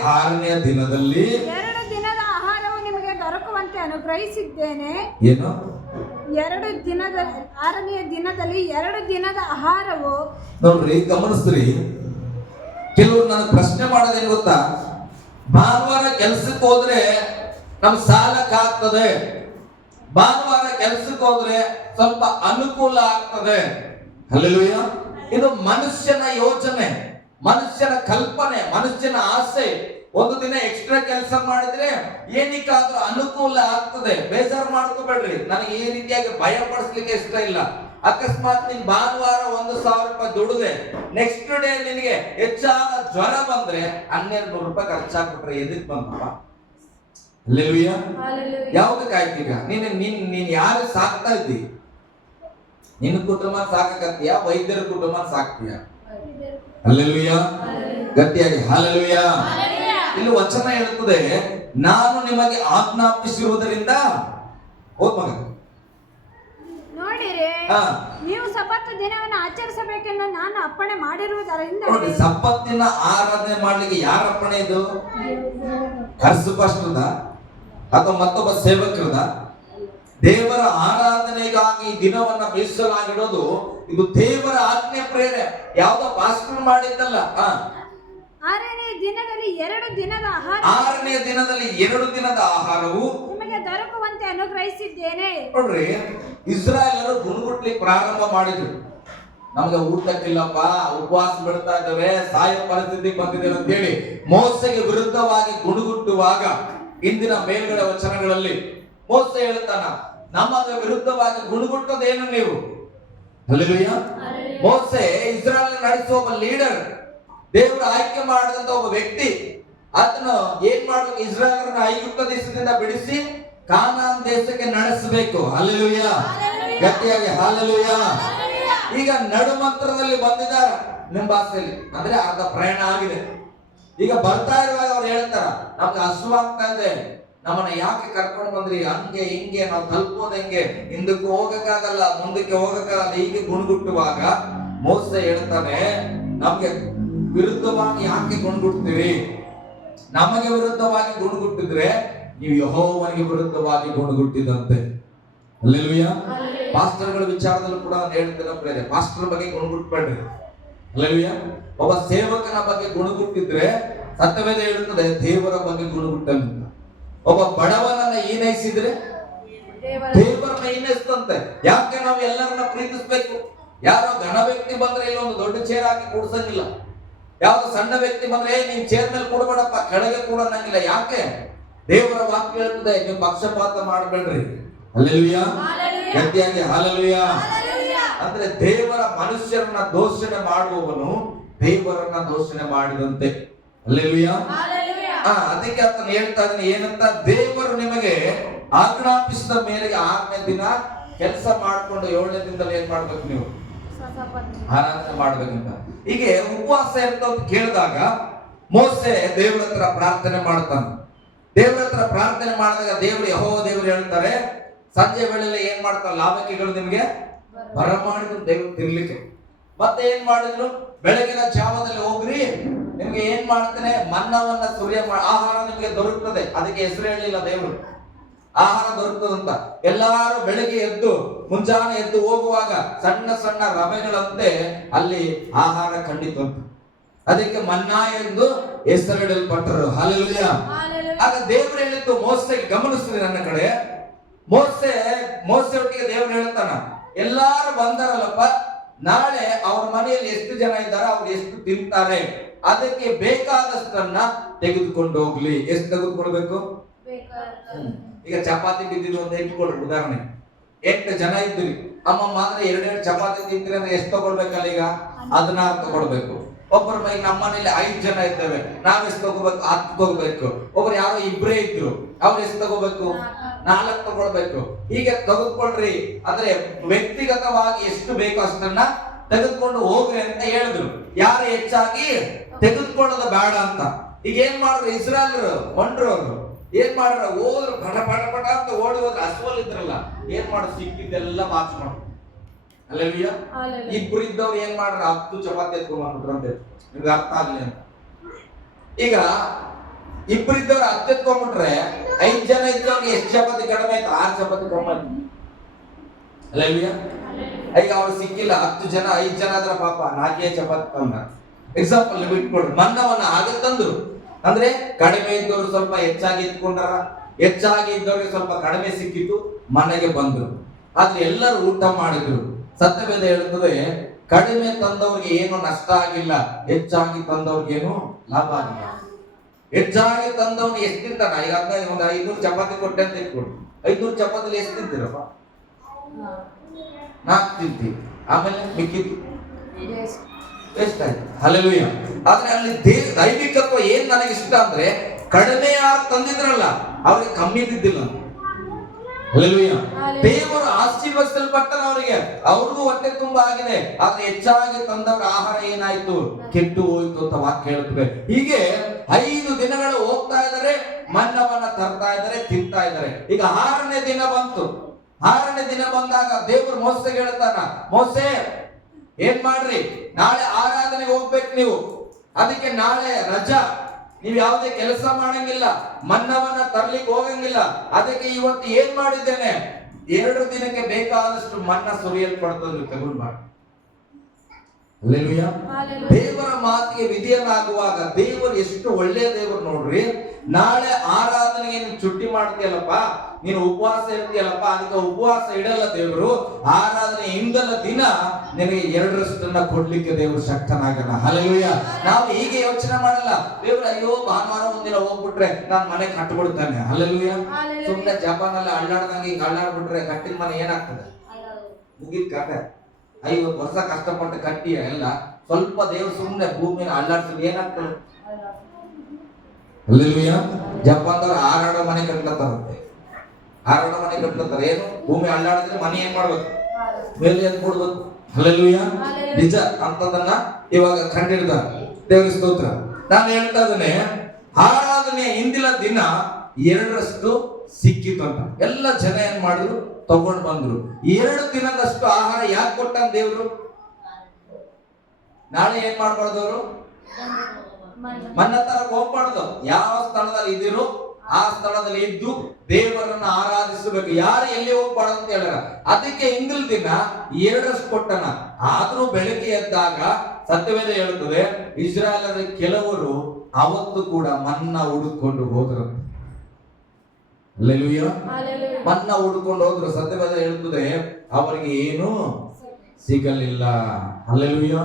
6ನೆಯ ದಿನದಲ್ಲಿ 2 ದಿನದ ಆಹಾರವು ನಿಮಗೆ ದೊರಕುವಂತೆ ಅನುಗ್ರಹಿಸಿದ್ದೇನೆ. ಏನು? 6ನೆಯ ದಿನದಲ್ಲಿ 2 ದಿನದ ಆಹಾರವು. ನೋಡ್ರಿ, ಗಮನಿಸ್ರಿ. ಕೆಲವರು ನಾನು ಪ್ರಶ್ನೆ ಮಾಡೋದೇನು ಗೊತ್ತಾ? ಭಾನುವಾರ ಕೆಲ್ಸಕ್ಕೆ ಹೋದ್ರೆ ನಮ್ ಸಾಲಕ್ಕೆ ಆಗ್ತದೆ, ಭಾನುವಾರ ಕೆಲ್ಸಕ್ಕೆ ಹೋದ್ರೆ ಸ್ವಲ್ಪ ಅನುಕೂಲ ಆಗ್ತದೆ. ಹಲ್ಲೆಲೂಯಾ. ಇದು ಮನುಷ್ಯನ ಯೋಚನೆ, ಮನುಷ್ಯನ ಕಲ್ಪನೆ, ಮನುಷ್ಯನ ಆಸೆ. ಒಂದು ದಿನ ಎಕ್ಸ್ಟ್ರಾ ಕೆಲಸ ಮಾಡಿದ್ರೆ ಏನಕ್ಕಾದ್ರೂ ಅನುಕೂಲ ಆಗ್ತದೆ. ಬೇಜಾರು ಮಾಡ್ಕೋಬೇಡ್ರಿ, ನನಗೆ ಈ ರೀತಿಯಾಗಿ ಭಯ ಪಡಿಸ್ಲಿಕ್ಕೆ ಇಷ್ಟ ಇಲ್ಲ. ಅಕಸ್ಮಾತ್ ನೀನ್ ಭಾನುವಾರ 1,000 ರೂಪಾಯಿ ದುಡಿದೆ, ನೆಕ್ಸ್ಟ್ ಡೇ ನಿನಗೆ ಹೆಚ್ಚಾದ ಜ್ವರ ಬಂದ್ರೆ 1,200 ರೂಪಾಯಿ ಖರ್ಚಾಗ್ಬಿಟ್ರೆ ಎದಕ್ ಬಂದಪ್ಪ? ಹಲ್ಲೆಲೂಯಾ. ಯಾವ್ದಕ್ಕಾಯ್ತೀಗ? ನೀನ್ ಯಾರು ಸಾಕ್ತಾ ಇದ್ದಿ? ನಿನ್ನ ಕುಟುಂಬ ಸಾಕಕತ್ತೀಯ, ವೈದ್ಯರ ಕುಟುಂಬ ಸಾಕ್ತೀಯ? ಹಲ್ಲೆಲೂಯಾ, ಗಟ್ಟಿಯಾಗಿ ಹಲ್ಲೆಲೂಯಾ. ಇಲ್ಲಿ ವಚನ ಹೇಳ್ತದೆ, ನಾನು ನಿಮಗೆ ಆಜ್ಞಾಪಿಸಿರುವುದರಿಂದ. ಹೋದ್ ಮಗ, ನೋಡಿರಿ, ನೀವು ಸಬ್ಬತ್ ದಿನವನ್ನು ಆಚರಿಸಬೇಕೆಂದು ನಾನು ಅಪ್ಪಣೆ ಮಾಡಿರುವುದರಿಂದ. ನೋಡಿ, ಸಬ್ಬತ್ತಿನ ಆರಾಧನೆ ಮಾಡ್ಲಿಕ್ಕೆ ಯಾರ ಅಪ್ಪಣೆ ಇದು? ಅರ್ಸುಪಾಸ್ಟ್ರದ ಅಥವಾ ಮತ್ತೊಬ್ಬ ಸೇವಕರದ? ದೇವರ ಆರಾಧನೆಗಾಗಿ ಈ ದಿನವನ್ನ ಮೀಸಲಾಗಿಡೋದು ಇದು ದೇವರ ಆಜ್ಞೆ ಪ್ರೇರೆ, ಯಾವ್ದೋ ಪಾಸ್ಟರ್ ಮಾಡಿದ್ದಲ್ಲ. ಆರನೇ ದಿನದಲ್ಲಿ 2 ದಿನದ ಆಹಾರ, 6ನೇ ದಿನದಲ್ಲಿ 2 ದಿನದ ಆಹಾರವು ನಿಮಗೆ ದೊರಕುವಂತೆ ಅನುಗ್ರಹಿಸಿದ್ದೇನೆ. ನೋಡ್ರಿ, ಇಸ್ರಾಯೇಲರು ಗುಣಗುಟ್ಲಿಕ್ಕೆ ಪ್ರಾರಂಭ ಮಾಡಿದ್ರು. ನಮ್ಗೆ ಊಟಕ್ಕಿಲ್ಲಪ್ಪ, ಉಪವಾಸ ಬಿಡ್ತಾ ಇದ್ದೇವೆ, ಸಾಯೋ ಪರಿಸ್ಥಿತಿ ಬಂದಿದ್ದೇವೆ ಅಂತ ಹೇಳಿ ಮೋಸೆಗೆ ವಿರುದ್ಧವಾಗಿ ಗುಣಗುಟ್ಟುವಾಗ ಇಂದಿನ ಮೇಲ್ಗಡೆ ವಚನಗಳಲ್ಲಿ ಮೋಸೆ ಹೇಳ್ತಾನ, ನಮಗೆ ವಿರುದ್ಧವಾಗಿ ಗುಣಗುಟ್ಟೋದೇನು ನೀವು? ಹಲ್ಲೆಲೂಯಾ. ಮೋಸೆ ಇಸ್ರಾಯೇಲ್ ನಡೆಸುವ ಒಬ್ಬ ಲೀಡರ್, ದೇವರು ಆಯ್ಕೆ ಮಾಡಿದಂತ ಒಬ್ಬ ವ್ಯಕ್ತಿ. ಆತನು ಏನ್ ಮಾಡ್ಬೇಕು? ಇಸ್ರಾಯೇಲರನ್ನ ಐಗುಪ್ತ ದೇಶದಿಂದ ಬಿಡಿಸಿ ಕಾನಾನ್ ದೇಶಕ್ಕೆ ನಡೆಸಬೇಕು. ಹಲ್ಲೆಲೂಯಾ. ಗಟ್ಟಿಯಾಗಿ ಹಲ್ಲೆಲೂಯಾ. ಈಗ ನಡುಮಂತ್ರದಲ್ಲಿ ಬಂದಿದ್ದಾರೆ ನಿಮ್ ಭಾಷೆಯಲ್ಲಿ, ಅಂದ್ರೆ ಅರ್ಧ ಪ್ರಯಾಣ ಆಗಿದೆ. ಈಗ ಬರ್ತಾ ಇರುವಾಗ ಅವ್ರು ಹೇಳ್ತಾರ, ನಮ್ಗೆ ಹಸುವಾಗ್ತಾ ಇದೆ, ನಮ್ಮನ್ನ ಯಾಕೆ ಕರ್ಕೊಂಡು ಬಂದ್ರಿ? ಹಂಗೆ ಹಿಂಗೆ ನಾವು ತಲುಪೋದ್ ಹೆಂಗೆ? ಹಿಂದಕ್ಕೆ ಹೋಗಕ್ಕಾಗಲ್ಲ, ಮುಂದಕ್ಕೆ ಹೋಗಕ್ಕಾಗಲ್ಲ. ಹೀಗೆ ಗುಣಗುಟ್ಟುವಾಗ ಮೋಸೆ ಹೇಳ್ತಾನೆ, ನಮ್ಗೆ ವಿರುದ್ಧವಾಗಿ ಯಾಕೆ ಗುಣಗುಟ್ತೀರಿ? ನಮಗೆ ವಿರುದ್ಧವಾಗಿ ಗುಣಗುಟ್ಟಿದ್ರೆ ನೀವು ಯೆಹೋವನಿಗೆ ವಿರುದ್ಧವಾಗಿ ಗುಣಗುಟ್ಟಿದಂತೆ. ಹಲ್ಲೆಲೂಯಾ. ಪಾಸ್ಟರ್ಗಳ ವಿಚಾರದಲ್ಲೂ ಕೂಡ ಹೇಳ್ತೇನೆ, ಪಾಸ್ಟರ್ ಬಗ್ಗೆ ಗುಣಗುಟ್ಬೇಡ್ರಿ. ಹಲ್ಲೆಲೂಯಾ. ಒಬ್ಬ ಸೇವಕನ ಬಗ್ಗೆ ಗುಣಗುಟ್ಟಿದ್ರೆ ಸತ್ಯವೇದ ಹೇಳುತ್ತದೆ ದೇವರ ಬಗ್ಗೆ ಗುಣಗುಟ್ಟಂತ. ಒಬ್ಬ ಬಡವನನ್ನ ಈನೈಸಿದ್ರೆ ದೇವರನ್ನ ಈನೈಸ್ತಂತೆ. ಯಾಕೆ ನಾವು ಎಲ್ಲರನ್ನ ಪ್ರೀತಿಸ್ಬೇಕು? ಯಾರೋ ಘನ ವ್ಯಕ್ತಿ ಬಂದ್ರೆ ಇಲ್ಲೊಂದು ದೊಡ್ಡ ಚೇರ್ ಹಾಕಿ ಕೂಡ್ಸಂಗಿಲ್ಲ. ಯಾವ್ದೋ ಸಣ್ಣ ವ್ಯಕ್ತಿ ಬಂದ್ರೆ ನೀನ್ ಚೇರ್ ಮೇಲೆ ಕೂಡಬೇಡಪ್ಪ, ಕೆಳಗೆ ಕೂಡ ಅನ್ನಂಗಿಲ್ಲ. ಯಾಕೆ? ದೇವರ ವಾಕ್ಯ ಹೇಳ್ತದೆ, ನೀವು ಪಕ್ಷಪಾತ ಮಾಡಬೇಡ್ರಿ. ಹಲ್ಲೆಲೂಯಾ. ಗಟ್ಟಿಯಾಗಿ ಹಲ್ಲೆಲೂಯಾ. ಅಂದ್ರೆ ದೇವರ ಮನುಷ್ಯರನ್ನ ದೋಷಣೆ ಮಾಡುವವನು ದೇವರನ್ನ ದೋಷಣೆ ಮಾಡಿದಂತೆ. ಹಲ್ಲೆಲೂಯಾ. ಅದಕ್ಕೆ ಆತನು ಹೇಳ್ತಾ ಇದ್ದಾನೆ ಏನಂತ, ದೇವರು ನಿಮಗೆ ಆಜ್ಞಾಪಿಸಿದ ಮೇರೆಗೆ 6ನೇ ದಿನ ಕೆಲಸ ಮಾಡ್ಕೊಂಡು 7ನೇ ದಿನದಲ್ಲಿ ಏನ್ ಮಾಡ್ಬೇಕು? ನೀವು ಆರಾಧನೆ ಮಾಡ್ಬೇಕಂತ. ಹೀಗೆ ಉಪವಾಸ ಇರ್ತ ಅಂತ ಕೇಳಿದಾಗ ಮೋಸೆ ದೇವರ ಹತ್ರ ಪ್ರಾರ್ಥನೆ ಮಾಡ್ತಾನೆ. ದೇವರ ಹತ್ರ ಪ್ರಾರ್ಥನೆ ಮಾಡಿದಾಗ ದೇವರು ಯೆಹೋವ ದೇವರು ಹೇಳ್ತಾರೆ, ಸಂಜೆ ವೇಳೆಯಲ್ಲಿ ಏನ್ ಮಾಡ್ತಾರೆ? ಲಾಭಕಿಗಳು ನಿಮ್ಗೆ ಬರಮಾಡಿದ್ರು ದೇವರು ತಿರ್ಲಿಕ್ಕೆ. ಮತ್ತೆ ಏನ್ ಮಾಡಿದ್ರು? ಬೆಳಗಿನ ಜಾವದಲ್ಲಿ ಹೋಗ್ರಿ, ನಿಮ್ಗೆ ಏನ್ ಮಾಡ್ತಾನೆ? ಮನ್ನವನ್ನ ಆಹಾರ ನಿಮ್ಗೆ ದೊರಕುತ್ತದೆ. ಅದಕ್ಕೆ ಹೆಸರು ಹೇಳಿಲ್ಲ ದೇವರು, ಆಹಾರ ದೊರಕುತ್ತದಂತ. ಎಲ್ಲಾರು ಬೆಳಗ್ಗೆ ಎದ್ದು ಮುಂಜಾನೆ ಎದ್ದು ಹೋಗುವಾಗ ಸಣ್ಣ ಸಣ್ಣ ರವೆಗಳಂತೆ ಅಲ್ಲಿ ಆಹಾರ ಕಂಡಿತಂತ. ಅದಕ್ಕೆ ಮನ್ನಾ ಎಂದು ಹೆಸರಿಡಲ್ಪಟ್ಟರು. ಹಲ್ಲೆಲೂಯಾ. ಆಗ ದೇವರು ಹೇಳಿದ್ದು ಮೋಸೆಗೆ, ಗಮನಿಸ್ರಿ ನನ್ನ ಕಡೆ. ಮೋಸೆ ಒಟ್ಟಿಗೆ ದೇವರು ಹೇಳ್ತಾನ, ಎಲ್ಲಾರು ಬಂದಾರಲ್ಲಪ್ಪ, ನಾಳೆ ಅವ್ರ ಮನೆಯಲ್ಲಿ ಎಷ್ಟು ಜನ ಇದ್ದಾರೆ, ಅವ್ರು ಎಷ್ಟು ತಿಂತಾರೆ, ಅದಕ್ಕೆ ಬೇಕಾದಷ್ಟನ್ನ ತೆಗೆದುಕೊಂಡು ಹೋಗ್ಲಿ. ಎಷ್ಟು ತೆಗೆದುಕೊಳ್ಬೇಕು? ಈಗ ಚಪಾತಿ ಬಿದ್ದಿದ್ದು ಅಂತ ಇಟ್ಕೊಳ್ರಿ, ಉದಾಹರಣೆ 8 ಜನ ಇದ್ರಿ, ಅಮ್ಮ ಮಾತ್ರ 2 ಚಪಾತಿ ತಿಂತೀರಿ ಅಂದ್ರೆ ಎಷ್ಟು ತಗೊಳ್ಬೇಕಲ್ಲ? ಈಗ 16 ತಗೊಳ್ಬೇಕು. ಒಬ್ಬರ ಮೈ ನಮ್ಮ ಮನೇಲಿ 5 ಜನ ಇದ್ದೇವೆ, ನಾವ್ ಎಷ್ಟು ತಗೋಬೇಕು? 10 ತಗೋಬೇಕು. ಒಬ್ರು ಯಾರೋ 2 ಇದ್ರು, ಅವ್ರು ಎಷ್ಟು ತಗೋಬೇಕು? 4 ತಗೊಳ್ಬೇಕು. ಹೀಗೆ ತೆಗೆದುಕೊಳ್ರಿ, ಅಂದ್ರೆ ವ್ಯಕ್ತಿಗತವಾಗಿ ಎಷ್ಟು ಬೇಕು ಅಷ್ಟನ್ನ ತೆಗೆದುಕೊಂಡು ಹೋಗ್ರಿ ಅಂತ ಹೇಳಿದ್ರು. ಯಾರು ಹೆಚ್ಚಾಗಿ ತೆಗೆದುಕೊಳ್ಳೋದು ಬೇಡ ಅಂತ. ಈಗ ಏನ್ ಮಾಡಿದ್ರು ಇಸ್ರಾಯೇಲರು? ಒಂಡ್ರು ಅವರು ಏನ್ ಮಾಡ್ರ? ಹೋದ್ರು, ಪಟ ಪಟ ಪಟ ಅಂತ ಓಡಿ ಹೋದ್ರೆ ಹಸುವಲ್ಲಿ ಇದ್ರಲ್ಲ, ಏನ್ ಮಾಡ? ಸಿಕ್ಕಿದ್ದೆಲ್ಲ ಮಾರ್ಚ್ಕೊಂಡು. ಹಲ್ಲೆಲೂಯಾ. ಇಬ್ರು ಇದ್ದವ್ರು ಏನ್ ಮಾಡ್ರ? 10 ಚಪಾತಿ ಎತ್ಕೊಂಡ್ಬಿಟ್ರು ಅಂತ. ನಿಮ್ಗೆ ಅರ್ಥ ಆಗ್ಲಿ ಅಂತ. ಈಗ ಇಬ್ರು ಇದ್ದವ್ರು 10 ಎತ್ಕೊಂಡ್ಬಿಟ್ರೆ 5 ಜನ ಇದ್ದವ್ರಿಗೆ ಎಷ್ಟು ಚಪಾತಿ ಕಡಿಮೆ ಆಯ್ತು? 6 ಚಪಾತಿ ಕಡಿಮೆ ಆಯ್ತು. ಹಲ್ಲೆಲೂಯಾ. ಈಗ ಅವ್ರು ಸಿಕ್ಕಿಲ್ಲ, 10 ಜನ 5 ಜನ ಆದ್ರ ಪಾಪ 4 ಚಪಾತಿ ತಂದ. ಎಕ್ಸಾಂಪಲ್ ಬಿಟ್ಕೊಡ್ರಿ. ಮನ್ನವನ್ನ ಹಾಗೆ ತಂದ್ರು ಅಂದ್ರೆ ಕಡಿಮೆ ಇದ್ದವ್ರು ಸ್ವಲ್ಪ ಹೆಚ್ಚಾಗಿ ಇಟ್ಕೊಂಡಾರ, ಹೆಚ್ಚಾಗಿ ಇದ್ದವ್ರಿಗೆ ಸ್ವಲ್ಪ ಕಡಿಮೆ ಸಿಕ್ಕಿತ್ತು, ಮನೆಗೆ ಬಂದ್ರು. ಆದ್ರೆ ಎಲ್ಲರೂ ಊಟ ಮಾಡಿದ್ರು. ಸತ್ಯವೇದ ಹೇಳುತ್ತದೆ, ಕಡಿಮೆ ತಂದವ್ರಿಗೆ ಏನು ನಷ್ಟ ಆಗಿಲ್ಲ, ಹೆಚ್ಚಾಗಿ ತಂದವ್ರಿಗೆ ಏನು ಲಾಭ ಆಗಿಲ್ಲ. ಹೆಚ್ಚಾಗಿ ತಂದವನು ಎಷ್ಟು ತಿಂತಾನ? ಈಗ ಒಂದು 500 ಚಪಾತಿ ಕೊಟ್ಟೆ ಅಂತ ಇಟ್ಕೊಡು, 500 ಚಪಾತಿಲಿ ಎಷ್ಟು ತಿಂತೀರಪ್ಪ? 4 ತಿಂತೀವಿ. ಆಮೇಲೆ ಮಿಕ್ಕಿದ್ದು ಎಷ್ಟಾಯ್ತು? ಹಲ್ಲೆಲೂಯಾ. ಆದ್ರೆ ಅಲ್ಲಿ ದೈವಿಕತ್ವ ಏನ್ ನನಗೆ ಇಷ್ಟ ಅಂದ್ರೆ, ಕಡಿಮೆ ಯಾರು ತಂದಿದ್ರಲ್ಲ ಅವ್ರಿಗೆ ಕಮ್ಮಿ ಬಿದ್ದಿಲ್ಲ. ಹಲ್ಲೆಲೂಯಾ. ದೇವರು ಆಶೀರ್ವದಿಸಲ್ಪಟ್ಟನ ಅವರಿಗೆ, ಅವ್ರಿಗೂ ಹೊಟ್ಟೆ ತುಂಬಾ ಆಗಿದೆ. ಆದ್ರೆ ಹೆಚ್ಚಾಗಿ ತಂದವರ ಆಹಾರ ಏನಾಯ್ತು? ಕೆಟ್ಟು ಹೋಯ್ತು ಅಂತ ವಾಕ್ಯ ಹೇಳುತ್ತವೆ. ಹೀಗೆ 5 ದಿನಗಳು ಹೋಗ್ತಾ ಇದ್ದಾರೆ, ಮನ್ನವನ್ನ ತರ್ತಾ ಇದ್ದಾರೆ, ತಿಂತಾ ಇದ್ದಾರೆ. ಈಗ 6ನೇ ದಿನ ಬಂತು. 6ನೇ ದಿನ ಬಂದಾಗ ದೇವರು ಮೋಸೆಗೆ ಹೇಳ್ತಾನ, ಮೋಸೆ ಏನ್ ಮಾಡ್ರಿ? ನಾಳೆ ಆರಾಧನೆಗೆ ಹೋಗ್ಬೇಕು ನೀವು. ಅದಕ್ಕೆ ನಾಳೆ ರಜಾ, ನೀವು ಯಾವುದೇ ಕೆಲಸ ಮಾಡಂಗಿಲ್ಲ, ಮನ್ನವನ್ನ ತರ್ಲಿಕ್ಕೆ ಹೋಗಂಗಿಲ್ಲ. ಅದಕ್ಕೆ ಇವತ್ತು ಏನ್ ಮಾಡಿದ್ದೇನೆ? 2 ದಿನಕ್ಕೆ ಬೇಕಾದಷ್ಟು ಮನ್ನ ಸುರಿಯಲ್ಪಡ್ತದೆ, ತಗೊಂಡ್ಬಾರ್ದು. ಹಲ್ಲೆಲೂಯಾ. ದೇವರ ಮಾತಿಗೆ ವಿಧೇಯನಾಗುವಾಗ ದೇವರು ಎಷ್ಟು ಒಳ್ಳೆಯ ದೇವರು ನೋಡ್ರಿ. ನಾಳೆ ಆರಾಧನೆಗೆ ನೀನು ಚುಟ್ಟಿ ಮಾಡ್ತೀಯಲ್ಲಪ್ಪ, ನೀನು ಉಪವಾಸ ಇರ್ತೀಯಲ್ಲಪ್ಪ, ಅದಕ್ಕೆ ಉಪವಾಸ ಇಡಲ್ಲ ದೇವರು. ಆರಾಧನೆ ಹಿಂದಲ ದಿನ ನಿನಗೆ 2ರಷ್ಟನ್ನ ಕೊಡ್ಲಿಕ್ಕೆ ದೇವರು ಶಕ್ತನಾಗಲ್ಲ. ಹಲ್ಲೆಲೂಯಾ. ನಾವು ಹೀಗೆ ಯೋಚನೆ ಮಾಡಲ್ಲ, ದೇವರು ಅಯ್ಯೋ ಭಾನುವಾರ ಒಂದಿನ ಹೋಗ್ಬಿಟ್ರೆ ನಾನು ಮನೆ ಕಟ್ಬಿಡ್ತಾನೆ. ಹಲ್ಲೆಲೂಯಾ. ಸುಮ್ಮನೆ ಜಪಾನಲ್ಲಿ ಅಳ್ಳಾಡ್ದಂಗೆ ಈಗ ಅಳ್ಳಾಡ್ಬಿಟ್ರೆ ಕಟ್ಟಿದ ಮನೆ ಏನಾಗ್ತದೆ? ಮುಗಿದ ಕತೆ. 50 ವರ್ಷ ಕಷ್ಟಪಟ್ಟು ಕಟ್ಟಿಯ ಎಲ್ಲ ಸ್ವಲ್ಪ ದೇವರು ಸುಮ್ಮನೆ ಭೂಮಿನ ಅಲ್ಲಾಡ್ಸಿದ್ರೆ ಏನಾಗ್ತದೆ? ಹಲ್ಲೆಲೂಯಾ. ಜಪಾನ್ದವ್ರು ಹಾರಾಡೋ ಮನೆ ಕಟ್ಲತ್ತಾರಂತೆ. ಹಾರಾಡೋ ಮನೆ ಕಟ್ಲತ್ತಾರೆ. ಏನು? ಭೂಮಿ ಅಲ್ಲಾಡಿದ್ರೆ ಮನೆ ಏನ್ ಮಾಡ್ಬೇಕು? ಮೇಲೆ ಎದ್ದು ಕೊಡ್ಬೇಕು. ಹಲ್ಲೆಲೂಯಾ. ನಿಜ ಅಂತದನ್ನ ಇವಾಗ ಕಂಡಿಡ್ತಾರೆ. ದೇವರ ಸ್ತೋತ್ರ. ನಾನು ಹೇಳ್ತಾ ಇದ್ದೇನೆ, ಆರಾಧನೆ ಹಿಂದಿನ ದಿನ 2ರಷ್ಟು ಸಿಕ್ಕಿತು ಅಂತ ಎಲ್ಲ ಜನ ಏನ್ ಮಾಡಿದ್ರು? ತಗೊಂಡು ಬಂದ್ರು. 2 ದಿನದಷ್ಟು ಆಹಾರ ಯಾಕೆ ಕೊಟ್ಟಾನ ದೇವ್ರು? ನಾಳೆ ಏನ್ ಮಾಡ್ಬಾರ್ದವ್ರು? ಮನ್ನ ತರಕ್ ಹೋಗ್ಬಾರ್ದು. ಯಾವ ಸ್ಥಳದಲ್ಲಿ ಇದಿರೋ ಆ ಸ್ಥಳದಲ್ಲಿ ಇದ್ದು ದೇವರನ್ನ ಆರಾಧಿಸಬೇಕು. ಯಾರು ಎಲ್ಲಿ ಹೋಗ್ಬಾರ್ದು ಅಂತ ಹೇಳ್ಯಾರ. ಅದಕ್ಕೆ ಹಿಂದಿನ ದಿನ 2ರಷ್ಟು ಕೊಟ್ಟನ. ಆದ್ರೂ ಬೆಳಗ್ಗೆ ಎದ್ದಾಗ ಸತ್ಯವೇದ ಹೇಳುತ್ತದೆ, ಇಸ್ರಾಯೇಲರ ಕೆಲವರು ಅವತ್ತು ಕೂಡ ಮನ್ನ ಹುಡುಕೊಂಡು ಹೋದ್ರು. ಹಲ್ಲೆಲೂಯಾ. ಮನ್ನ ಹುಡುಕೊಂಡು ಹೋದ್ರು. ಸತ್ಯವೇದ ಹೇಳುತ್ತದೆ ಅವರಿಗೆ ಏನು ಸಿಗಲಿಲ್ಲ. ಹಲ್ಲೆಲೂಯಾ.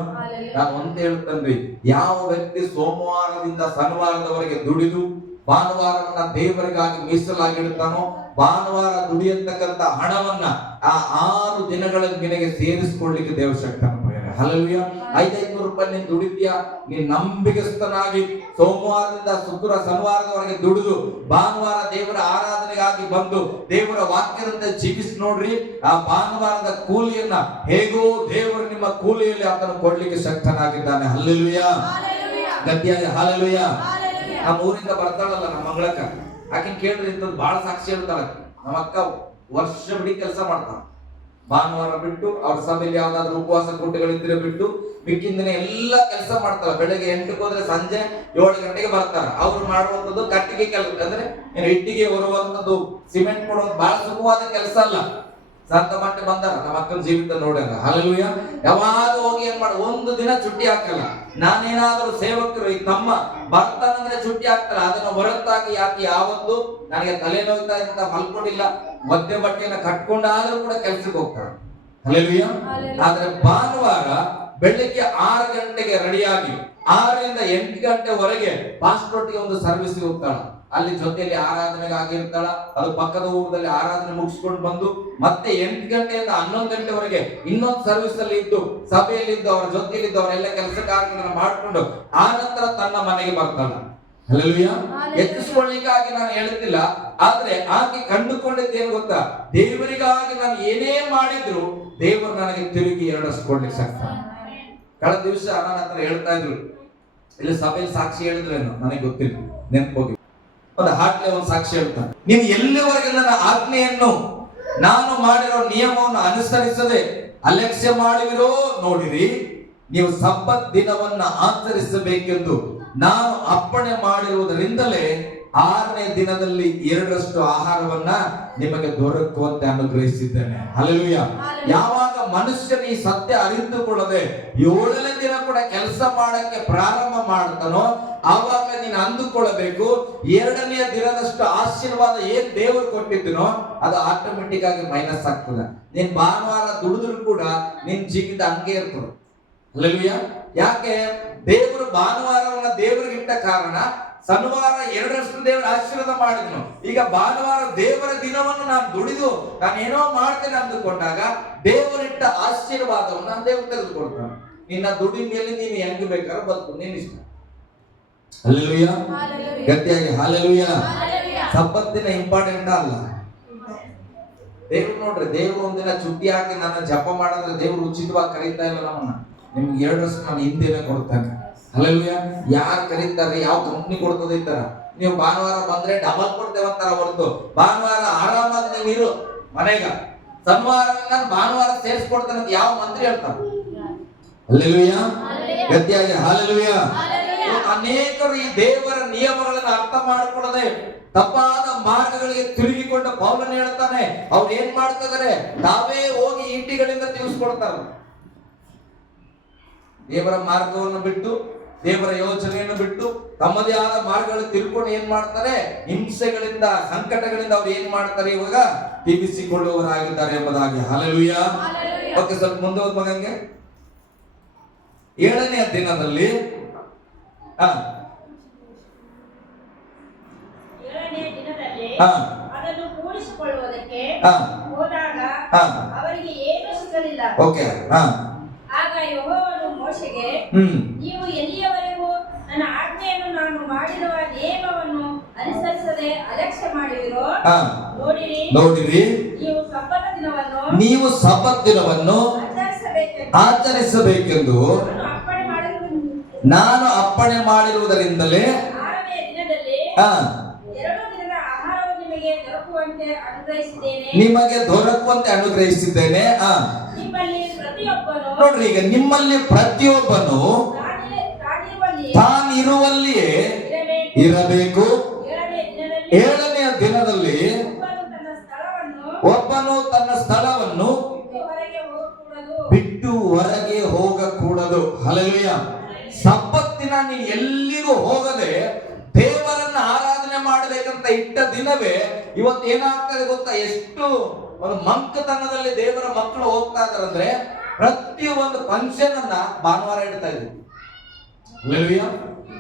ನಾನು ಒಂದ್ ಹೇಳ್ತೇನ್ರಿ, ಯಾವ ವ್ಯಕ್ತಿ ಸೋಮವಾರದಿಂದ ಶನಿವಾರದವರೆಗೆ ದುಡಿದು ಭಾನುವಾರವನ್ನ ದೇವರಿಗಾಗಿ ಮೀಸಲಾಗಿಡ್ತಾನೋ, ಭಾನುವಾರ ದುಡಿಯತಕ್ಕಂತ ಹಣವನ್ನ ಆ 6 ದಿನಗಳ ನಿನಗೆ ಸೇರಿಸಿಕೊಳ್ಳಿಕ್ಕೆ ದೇವ ಶಕ್ತನ. ಹಲ್ಲೆಲೂಯಾ. 500 ರೂಪಾಯಿ ನೀನ್ ದುಡಿತೀಯ, ನೀನ್ ನಂಬಿಕಸ್ಥನಾಗಿ ಸೋಮವಾರದಿಂದ ಶನಿವಾರದವರೆಗೆ ದುಡಿದು ಭಾನುವಾರ ದೇವರ ಆರಾಧನೆಗಾಗಿ ಬಂದು ದೇವರ ವಾಕ್ಯದಂತೆ ಜೀವಿಸಿ ನೋಡ್ರಿ. ಆ ಭಾನುವಾರದ ಕೂಲಿಯನ್ನ ಹೇಗೋ ದೇವರು ನಿಮ್ಮ ಕೂಲಿಯಲ್ಲಿ ಆತನು ಕೊಡ್ಲಿಕ್ಕೆ ಶಕ್ತನಾಗಿದ್ದಾನೆ. ಹಲ್ಲೆಲೂಯಾ. ಗಟ್ಟಿಯಾಗಿ ಹಲ್ಲೆಲೂಯಾ. ನಮ್ಮ ಊರಿಂದ ಬರ್ತಾಳಲ್ಲ ನಮ್ಮ ಮಂಗಳಕ್ಕ, ಆಕಿನ್ ಕೇಳ್ರಿ ಇಂಥದ್ದು ಬಹಳ ಸಾಕ್ಷಿ ಹೇಳ್ತಾಳ. ನಮ್ಮ ಅಕ್ಕ ವರ್ಷವಿಡೀ ಕೆಲಸ ಮಾಡ್ತಾಳ. ಭಾನುವಾರ ಬಿಟ್ಟು ಅವ್ರ ಸಭೆಯಲ್ಲಿ ಯಾವ್ದಾದ್ರು ಉಪವಾಸ ಕೂಟಗಳಿದ್ರೆ ಬಿಟ್ಟು ಮಿಕ್ಕಿನ ದಿನ ಎಲ್ಲ ಕೆಲಸ ಮಾಡ್ತಾರ. ಬೆಳಗ್ಗೆ 8ಕ್ಕೆ ಹೋದ್ರೆ ಸಂಜೆ 7 ಗಂಟೆಗೆ ಬರ್ತಾರ. ಅವ್ರು ಮಾಡುವಂಥದ್ದು ಕಟ್ಟಿಗೆ ಕೆಲಸ, ಅಂದ್ರೆ ಇಟ್ಟಿಗೆ ಹೊರುವಂಥದ್ದು, ಸಿಮೆಂಟ್ ಕೊಡುವಂತ ಬಹಳ ಸುಖವಾದ ಕೆಲಸ ಅಲ್ಲ. ಸಂತ ಮಟ್ಟೆ ಬಂದಾರ, ನಮ್ಮ ಅಕ್ಕನ ಜೀವಿತ ನೋಡ್ಯಾರ. ಹಲ್ಲೆಲೂಯಾ. ಯಾವಾಗ ಹೋಗಿ ಏನ್ ಮಾಡ, ಒಂದು ದಿನ ಚುಟ್ಟಿ ಹಾಕಲ್ಲ. ನಾನೇನಾದ್ರೂ ಸೇವಕರು ಈ ತಮ್ಮ ಬರ್ತಾನಂದ್ರೆ ಚುಟ್ಟಿ ಹಾಕ್ತಾರ. ಅದನ್ನ ಹೊರತಾಗಿ ಯಾಕೆ ಯಾವತ್ತು ನನಗೆ ತಲೆ ನೋಯ್ತಾ ಅಂತ ಮಲ್ಕೊಂಡಿಲ್ಲ, ಒದ್ದೆ ಬಟ್ಟೆಯನ್ನ ಕಟ್ಕೊಂಡಾದ್ರೂ ಕೂಡ ಕೆಲ್ಸಕ್ಕೆ ಹೋಗ್ತಾಳೆ. ಹಲ್ಲೆಲೂಯಾ. ಆದ್ರೆ ಭಾನುವಾರ ಬೆಳಿಗ್ಗೆ 6 ಗಂಟೆಗೆ ರೆಡಿಯಾಗಿ 6ರಿಂದ 8 ಗಂಟೆವರೆಗೆ ಪಾಸ್ಪೋರ್ಟ್ಗೆ ಒಂದು ಸರ್ವಿಸ್ಗೆ ಹೋಗ್ತಾಳ. ಅಲ್ಲಿ ಜೊತೆಯಲ್ಲಿ ಆರಾಧನೆಗೆ ಆಗಿರ್ತಾಳ. ಅದು ಪಕ್ಕದ ಊರದಲ್ಲಿ ಆರಾಧನೆ ಮುಗಿಸ್ಕೊಂಡು ಬಂದು ಮತ್ತೆ 8 ಗಂಟೆಯಿಂದ 11 ಗಂಟೆವರೆಗೆ ಇನ್ನೊಂದು ಸರ್ವಿಸ್ ಅಲ್ಲಿ ಇದ್ದು ಸಭೆಯಲ್ಲಿ ಇದ್ದು ಅವರ ಜೊತೆಯಲ್ಲಿ ಇದ್ದು ಅವರೆಲ್ಲ ಕೆಲಸ ಕಾರ್ಯಗಳನ್ನ ಮಾಡಿಕೊಂಡು ಆ ನಂತರ ತನ್ನ ಮನೆಗೆ ಬರ್ತಾಳ. ಹಲ್ಲೆಲೂಯಾ. ಎತ್ತಿಸ್ಕೊಳ್ಳಿಕ್ಕಾಗಿ ನಾನು ಹೇಳುತ್ತಿಲ್ಲ, ಆದ್ರೆ ಆಕೆ ಕಂಡುಕೊಂಡಿದ್ದೇನು ಗೊತ್ತಾ? ದೇವರಿಗಾಗಿ ನಾನು ಏನೇ ಮಾಡಿದ್ರು ದೇವರು ನನಗೆ ತಿರುಗಿ 2ರಷ್ಟು ಕೊಡ್ಲಿಕ್ಕೆ ಸಾಧ್ಯ. ಕಳೆದ ದಿವಸ ನನ್ನ ಹತ್ರ ಹೇಳ್ತಾ ಇದ್ರು, ಇಲ್ಲಿ ಸಭೆಯಲ್ಲಿ ಸಾಕ್ಷಿ ಹೇಳಿದ್ರೇನು ನನಗೆ ಗೊತ್ತಿಲ್ಲ, ನೆನಪೋಗಿ ಒಂದು ಹಾಟ್ಲೆ ಒಂದು ಸಾಕ್ಷಿ ಹೇಳ್ತಾನೆ. ನೀವು ಎಲ್ಲಿವರೆಗೆ ನನ್ನ ಆಜ್ಞೆಯನ್ನು ನಾನು ಮಾಡಿರೋ ನಿಯಮವನ್ನು ಅನುಸರಿಸದೆ ಅಲಕ್ಷ್ಯ ಮಾಡುವಿರೋ ನೋಡಿರಿ, ನೀವು ಸಬ್ಬತ್ ದಿನವನ್ನ ಆಚರಿಸಬೇಕೆಂದು ನಾನು ಅಪ್ಪಣೆ ಮಾಡಿರುವುದರಿಂದಲೇ 6ನೇ ದಿನದಲ್ಲಿ 2ರಷ್ಟು ಆಹಾರವನ್ನ ನಿಮಗೆ ದೊರಕುವಂತೆ ಅನುಗ್ರಹಿಸಿದ್ದೇನೆ. ಹಲ್ಲೆಲೂಯಾ. ಯಾವಾಗ ಮನುಷ್ಯನ ಈ ಸತ್ಯ ಅರಿತುಕೊಳ್ಳದೆ 7ನೇ ದಿನ ಕೂಡ ಕೆಲಸ ಮಾಡಕ್ಕೆ ಪ್ರಾರಂಭ ಮಾಡ್ತಾನೋ ಆವಾಗ ನೀನು ಅಂದುಕೊಳ್ಳಬೇಕು, 2ನೇ ದಿನದಷ್ಟು ಆಶೀರ್ವಾದ ಏನ್ ದೇವರು ಕೊಟ್ಟಿದ್ದನೋ ಅದು ಆಟೋಮೆಟಿಕ್ ಆಗಿ ಮೈನಸ್ ಆಗ್ತದೆ. ನೀನ್ ಭಾನುವಾರ ದುಡಿದ್ರು ಕೂಡ ನಿನ್ ಜೀವಿತ ಹಂಗೆ ಇರ್ತದೆ. ಹಲ್ಲೆಲೂಯಾ. ಯಾಕೆ? ದೇವರು ಭಾನುವಾರವನ್ನ ದೇವರಿಗೆ ಇಟ್ಟ ಕಾರಣ ಶನಿವಾರ 2ರಷ್ಟು ದೇವರ ಆಶೀರ್ವಾದ ಮಾಡಿದ್ನು. ಈಗ ಭಾನುವಾರ ದೇವರ ದಿನವನ್ನು ನಾನು ದುಡಿದು ನಾನು ಏನೋ ಮಾಡ್ತೇನೆ ಅಂದುಕೊಂಡಾಗ ದೇವರಿಟ್ಟ ಆಶೀರ್ವಾದವನ್ನು ನಾನು ದೇವರು ತೆಗೆದುಕೊಳ್ತಾನೆ. ನಿನ್ನ ದುಡಿ ಮೇಲೆ ನೀನು ಹೆಂಗ್ ಬೇಕಾದ್ರೂ ಬದುಕು, ನೀನ್ ಇಷ್ಟ. ಹಲ್ಲೆಲೂಯಾ. ಗಟ್ಟಿಯಾಗಿ ಹಲ್ಲೆಲೂಯಾ. ಸಬ್ಬತ್ತಿನ ಇಂಪಾರ್ಟೆಂಟ್ ಅಲ್ಲ. ದೇವ್ರು ನೋಡ್ರಿ, ದೇವ್ರು ಒಂದಿನ ಚುಟ್ಟಿ ಹಾಕಿ ನನ್ನ ಜಪ ಮಾಡಿದ್ರೆ ದೇವ್ರು ಉಚಿತವಾಗಿ ಕರೀತಾ ಇಲ್ಲ ನಮ್ಮನ್ನ. ನಿಮ್ಗೆ 2ರಷ್ಟು ನಾನು ಹಿಂದೆನೆ ಕೊಡ್ತೇನೆ. ಹಲ್ಲೆಲೂಯಾ. ಯಾರು ಕರೀತಾರೆ, ಯಾವ ಕಂಪ್ನಿ ಕೊಡ್ತದೆ ಇದ್ದಾರ, ನೀವು ಭಾನುವಾರ ಬಂದ್ರೆ ಡಬಲ್ ಕೊಡ್ತೇವಂತಾರ ಹೊರತು ಭಾನುವಾರ ಆರಾಮಾಗಿ ನೀವು ಇರು ಮನೆಗ, ಶನಿವಾರ ನಾನು ಭಾನುವಾರ ಸೇರಿಸ್ಕೊಡ್ತೇನೆ ಅಂತ ಯಾವ ಮಂತ್ರಿ ಹೇಳ್ತಾರೆ? ಹಲ್ಲೆಲೂಯಾ. ಗಟ್ಟಿಯಾಗಿ ಹಲ್ಲೆಲೂಯಾ. ಅನೇಕರು ಈ ದೇವರ ನಿಯಮಗಳನ್ನು ಅರ್ಥ ಮಾಡಿಕೊಳ್ಳದೆ ತಪ್ಪಾದ ಮಾರ್ಗಗಳಿಗೆ ತಿರುಗಿಕೊಂಡ ಪೌಲನು ಹೇಳ್ತಾನೆ, ಅವ್ರು ಏನ್ ಮಾಡ್ತಿದ್ದಾರೆ, ತಾವೇ ಹೋಗಿ ಈಟಿಗಳಿಂದ ತಿಳಿಸ್ಕೊಡ್ತಾರೆ. ದೇವರ ಮಾರ್ಗವನ್ನು ಬಿಟ್ಟು, ದೇವರ ಯೋಚನೆಯನ್ನು ಬಿಟ್ಟು ತಮ್ಮದೇ ಆದ ಮಾರ್ಗಗಳು ತಿಳ್ಕೊಂಡು ಏನ್ ಮಾಡ್ತಾರೆ, ಹಿಂಸೆಗಳಿಂದ, ಸಂಕಟಗಳಿಂದ ಅವ್ರು ಏನ್ ಮಾಡ್ತಾರೆ, ಇವಾಗ ತೀರಿಸಿಕೊಳ್ಳುವವರಾಗಿದ್ದಾರೆ ಎಂಬುದಾಗಿ. ಹಲ್ಲೆಲೂಯ. ಓಕೆ, ಸ್ವಲ್ಪ ಮುಂದೆ ಹೋದ್ ಮಗಂಗೆ. 7ನೇ ದಿನದಲ್ಲಿ ಅದನ್ನು ಕೂಡಿಸಿಕೊಳ್ಳುವುದಕ್ಕೆ ಹೋದಾಗ ಅವರಿಗೆ ಏನೂ ಸಿಗಲಿಲ್ಲ. ಓಕೆ. ಆಗ ಯೆಹೋವನು ಮೋಶೆಗೆ, ನೀವು ಎಲ್ಲಿಯವರೆಗೂ ನನ್ನ ಆಜ್ಞೆಯನ್ನು ನಾನು ಮಾಡಿರುವ ನಿಯಮವನ್ನು ಅನುಸರಿಸದೆ ಅಲಕ್ಷ್ಯ ಮಾಡುವಿರೋ, ನೋಡಿರಿ, ನೀವು ಸಬ್ಬತ್ ದಿನವನ್ನು ಆಚರಿಸಬೇಕೆಂದು ನಾನು ಅಪ್ಪಣೆ ಮಾಡಿರುವುದರಿಂದಲೇ 6ನೇ ದಿನದಲ್ಲಿ 2 ದಿನದ ಆಹಾರವು ನಿಮಗೆ ದೊರಕುವಂತೆ ಅನುಗ್ರಹಿಸಿದ್ದೇನೆ. ನಿಮ್ಮಲ್ಲಿ ಪ್ರತಿಯೊಬ್ಬನು, ನೋಡ್ರಿ, ಈಗ ನಿಮ್ಮಲ್ಲಿ ಪ್ರತಿಯೊಬ್ಬನು ತಾನಿರುವಲ್ಲಿಯೇ ಇರಬೇಕು. 7ನೇ ದಿನದಲ್ಲಿ ಒಬ್ಬನು ತನ್ನ ಸ್ಥಳವನ್ನು ಬಿಟ್ಟು ಹೊರಗೆ ಹೋಗಕೂಡದು. ಹಲ್ಲೆಲೂಯಾ. ಸಬ್ಬತ್ತಿನ ನೀನು ಎಲ್ಲಿಗೂ ಹೋಗದೆ ದೇವರನ್ನ ಆರಾಧನೆ ಮಾಡಬೇಕಂತ ಇಟ್ಟ ದಿನವೇ ಇವತ್ತು ಏನಾಗ್ತದೆ ಗೊತ್ತಾ? ಎಷ್ಟು ಒಂದು ಮಂಕತನದಲ್ಲಿ ದೇವರ ಮಕ್ಕಳು ಹೋಗ್ತಾ ಇದಾರೆ ಅಂದ್ರೆ, ಪ್ರತಿಯೊಂದು ಫಂಕ್ಷನ್ ಅನ್ನ ಭಾನುವಾರ ಇಡ್ತಾ ಇದ್ದೀವಿ. ಹಲ್ಲೆಲೂಯಾ.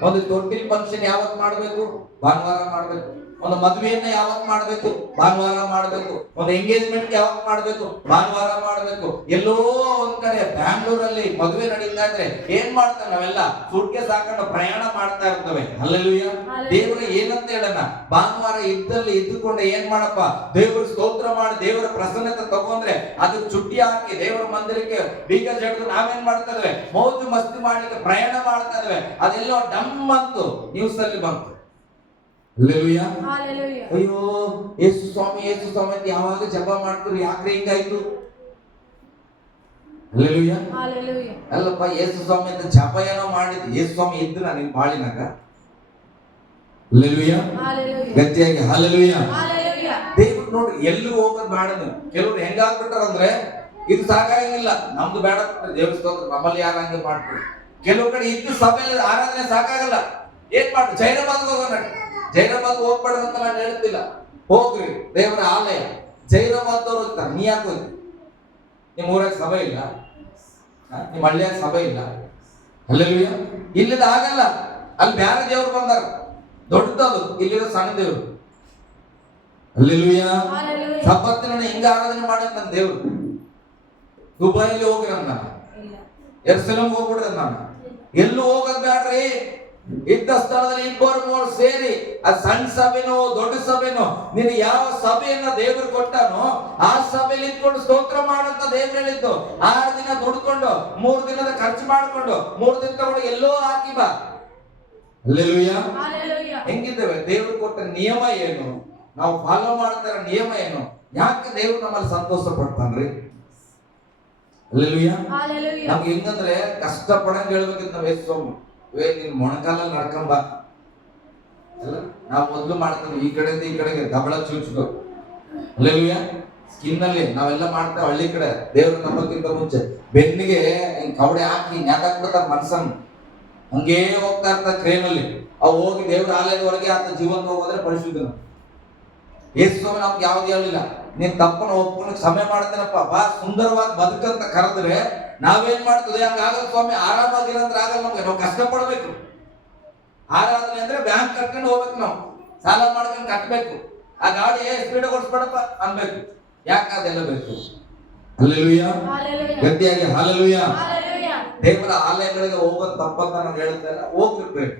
ಒಂದು ತೊಟ್ಟಿಲ್ ಫಂಕ್ಷನ್ ಯಾವತ್ ಮಾಡಬೇಕು? ಭಾನುವಾರ ಮಾಡಬೇಕು. ಒಂದು ಮದುವೆಯನ್ನ ಯಾವತ್ ಮಾಡಬೇಕು? ಭಾನುವಾರ ಮಾಡಬೇಕು. ಒಂದು ಎಂಗೇಜ್ಮೆಂಟ್ ಯಾವತ್ ಮಾಡಬೇಕು? ಭಾನುವಾರ ಮಾಡಬೇಕು. ಎಲ್ಲೋ ಒಂದ್ ಕಡೆ ಬ್ಯಾಂಗ್ಳೂರಲ್ಲಿ ಮದುವೆ ನಡೀತಾ ಇದ್ರೆ ಏನ್ ಮಾಡ್ತಾರೆ, ನಾವೆಲ್ಲ ಸೂಟ್ಕೇಸ್ ಹಾಕೊಂಡು ಪ್ರಯಾಣ ಮಾಡ್ತಾ ಇರ್ತವೆ. ಹಲ್ಲೆಲೂಯಾ. ದೇವರು ಏನಂತ ಹೇಳೋಣ, ಭಾನುವಾರ ಇದ್ದಲ್ಲಿ ಇದ್ದುಕೊಂಡು ಏನ್ ಮಾಡಪ್ಪ, ದೇವ್ರ ಸ್ತೋತ್ರ ಮಾಡಿ ದೇವರ ಪ್ರಸನ್ನತೆ ತಗೊಂಡ್ರೆ ಅದು ಚುಟ್ಟಿ ಹಾಕಿ ದೇವರ ಮಂದಿರಕ್ಕೆ ಬೀಗ ಜಡಿದು ನಾವೇನ್ ಮಾಡ್ತಾ ಇದ್ವಿ, ಮೌಜು ಮಸ್ತಿ ಮಾಡ್ಲಿಕ್ಕೆ ಪ್ರಯಾಣ ಮಾಡ್ತಾ ಇದ್ವಿ. ಅದೆಲ್ಲೋ ಡಮ್ ಅಂತು ನ್ಯೂಸ್ ಅಲ್ಲಿ ಬಂತು. ಹಲ್ಲೆಲೂಯಾ. ಅಯ್ಯೋ, ಯೇಸು ಸ್ವಾಮಿ ಯೇಸು ಸ್ವಾಮಿ ಅಂತ ಯಾವಾಗ ಜಪ ಮಾಡ್ತೀರಿ, ಯಾಕ್ರೆ ಹಿಂಗಾಯ್ತು? ಹಲ್ಲೆಲೂಯಾ. ಅಲ್ಲಪ್ಪ, ಯೇಸು ಸ್ವಾಮಿ ಅಂತ ಜಪ ಏನೋ ಮಾಡಿದ್, ಯೇಸು ಸ್ವಾಮಿ ಇದ್ದು ನಿನ್ ಬಾಳಿನಾಗ. ಹಲ್ಲೆಲೂಯಾ. ಗಟ್ಟಿಯಾಗಿ ಹಲ್ಲೆಲೂಯಾ. ದೇವ್ರು ನೋಡಿ, ಎಲ್ಲೂ ಹೋಗೋದ್ ಬೇಡ. ಕೆಲವ್ರು ಹೆಂಗಾಗ್ಬಿಟ್ಟಾರ ಅಂದ್ರೆ, ಇದು ಸಾಕಾಗಿಲ್ಲ, ನಮ್ದು ಬೇಡ, ದೇವ್ರ ಸ್ತೋತ್ರ ನಮ್ಮಲ್ಲಿ ಯಾರು ಹಂಗೆ ಮಾಡ್ತಾರೆ. ಕೆಲವು ಕಡೆ ಇದ್ದು ಸಭೆಯಲ್ಲಿ ಆರಾಧನೆ ಸಾಕಾಗಲ್ಲ, ಏನ್ ಮಾಡು, ಜೈರಾಬಾದ್ ಹೋಗೋಣ. ಜೈರಾಬಾದ್ ಹೋಗ್ಬೇಡ್ರಿ ಅಂತ ನಾನು ಹೇಳ್ತಿಲ್ಲ, ಹೋಗ್ರಿ, ದೇವರ ಆಲಯ. ಜೈರಾಬಾದ್ ಅವ್ರು ಇರ್ತಾರೆ, ನೀ ಯಾಕೆ ಹೋಗಿ? ನಿಮ್ ಊರಾಗ ಸಭೆ ಇಲ್ಲ, ನಿಮ್ ಹಳ್ಳಿಯಾಗ ಸಭೆ ಇಲ್ಲ. ಹಲ್ಲೆಲೂಯಾ. ಇಲ್ಲಿದ ಆಗಲ್ಲ, ಅಲ್ಲಿ ಬ್ಯಾರೆ ದೇವ್ರು ಬಂದಾರ, ದೊಡ್ಡದು, ಇಲ್ಲಿರೋ ಸಣ್ಣ ದೇವ್ರು. ಹಲ್ಲೆಲೂಯಾ. ಸಬ್ಬತ್ತಿನ ಹಿಂಗ ಆರಾಧನೆ ಮಾಡಿ ನನ್ನ ದೇವ್ರು. ದುಬೈಲಿ ಹೋಗ್ರಿ ಅಂದ, ಯೆರೂಸಲೇಮ್ ಹೋಗ್ಬಿಡ್ರಿ ನಾನು. ಎಲ್ಲೂ ಹೋಗೋದ್ ಬ್ಯಾಡ್ರಿ, ಇದ್ದ ಸ್ಥಳದಲ್ಲಿ 2-3 ಸೇರಿ, ಆ ಸಣ್ಣ ಸಭೆನೋ ದೊಡ್ಡ ಸಭೆನೋ, ನೀನು ಯಾವ ಸಭೆಯನ್ನ ದೇವರು ಕೊಟ್ಟಾನೋ ಆ ಸಭೆಯಲ್ಲಿ ಇಟ್ಕೊಂಡು ಸ್ತೋತ್ರ ಮಾಡಂತ ದೇವ್ರು ಹೇಳಿದ್ದು. 6 ದಿನ ದುಡ್ಕೊಂಡು 3 ದಿನದ ಖರ್ಚು ಮಾಡ್ಕೊಂಡು 3 ದಿನ ತಗೊಂಡು ಎಲ್ಲೋ ಹಾಕಿ ಬಾ. ಹಲ್ಲೆಲೂಯಾ. ಹೆಂಗಿದ್ದೇವೆ? ದೇವ್ರು ಕೊಟ್ಟ ನಿಯಮ ಏನು, ನಾವು ಫಾಲೋ ಮಾಡ್ತಾರ ನಿಯಮ ಏನು, ಯಾಕೆ ದೇವ್ರು ನಮ್ಮಲ್ಲಿ ಸಂತೋಷ ಪಡ್ತಾನ್ರಿ? ಹಲ್ಲೆಲೂಯಾ. ನಮ್ಗೆ ಹೆಂಗಂದ್ರೆ ಕಷ್ಟ ಪಡಂಗ್ ಹೇಳ್ಬೇಕಿತ್ತು ನಾವು. ಯೇಸು ನೀನ್ ಮೊಣಕಾಲಲ್ಲಿ ನಡ್ಕೊಂಬ ಅಲ್ಲ, ನಾವು ಮೊದ್ಲು ಮಾಡ್ತೀವಿ ಈ ಕಡೆಯಿಂದ ಈ ಕಡೆಗೆ ದಬಳ ಚೂಚ್ಕೊ. ಹಲ್ಲೆಲೂಯಾ. ಸ್ಕಿನ್ ಅಲ್ಲಿ ನಾವೆಲ್ಲ ಮಾಡ್ತೇವೆ ಹಳ್ಳಿ ಕಡೆ. ದೇವ್ರ ನಂಬಕ್ಕಿಂತ ಮುಂಚೆ ಬೆನ್ನಿಗೆ ಹಿಂಗ್ ಕವಡೆ ಹಾಕಿ ನ್ಯಾತಾಕ್ಬಿಡ್ತಾರ ಮನ್ಸನ್, ಹಂಗೇ ಹೋಗ್ತಾ ಇರ್ತಾರೆ ಟ್ರೈನ್ ಅಲ್ಲಿ. ಅವು ಹೋಗಿ ದೇವ್ರ ಆಲಯದವರೆಗೆ ಆತ ಜೀವನ ಹೋಗೋದ್ರೆ ಪರಿಶುದ್ಧನ. ಯೇಸು ನಮ್ಗೆ ಯಾವ್ದು ಹೇಳಿಲ್ಲ, ನೀನ್ ತಪ್ಪನ ಒಪ್ಪನ ಕ್ಷಮೆ ಮಾಡ್ತೇನಪ್ಪ, ಬಾ ಸುಂದರವಾಗಿ ಬದುಕಂತ ಕರೆದ್ರೆ ನಾವೇನ್ ಮಾಡ್ತದೆ, ಹಂಗಾಗಲ್ಲ ಸ್ವಾಮಿ, ಆರಾಮಾಗಿರಂದ್ರೆ ಆಗಲ್ಲ ನಮ್ಗೆ. ನಾವು ಕಷ್ಟ ಪಡ್ಬೇಕು. ಆರಾಧನೆ ಅಂದ್ರೆ ಬ್ಯಾಂಕ್ ಕಟ್ಕೊಂಡು ಹೋಗ್ಬೇಕು, ನಾವು ಸಾಲ ಮಾಡ್ಕೊಂಡು ಕಟ್ಬೇಕು. ಆ ಗಾಡಿ ಸ್ಪೀಡ್ ಓಡಿಸ್ಬೇಡಪ್ಪ ಅನ್ಬೇಕು. ಯಾಕೆ ಅದೆಲ್ಲ ಬೇಕು? ಹಲ್ಲೆಲೂಯಾ. ಗಟ್ಟಿಯಾಗಿ ಹಲ್ಲೆಲೂಯಾ. ದೇವರ ಆಲಯಗಳಿಗೆ ಹೋಗೋದು ತಪ್ಪಂತ ನಾನು ಹೇಳ್ತೇನೆ. ಹೋಗ್ಬೇಕು,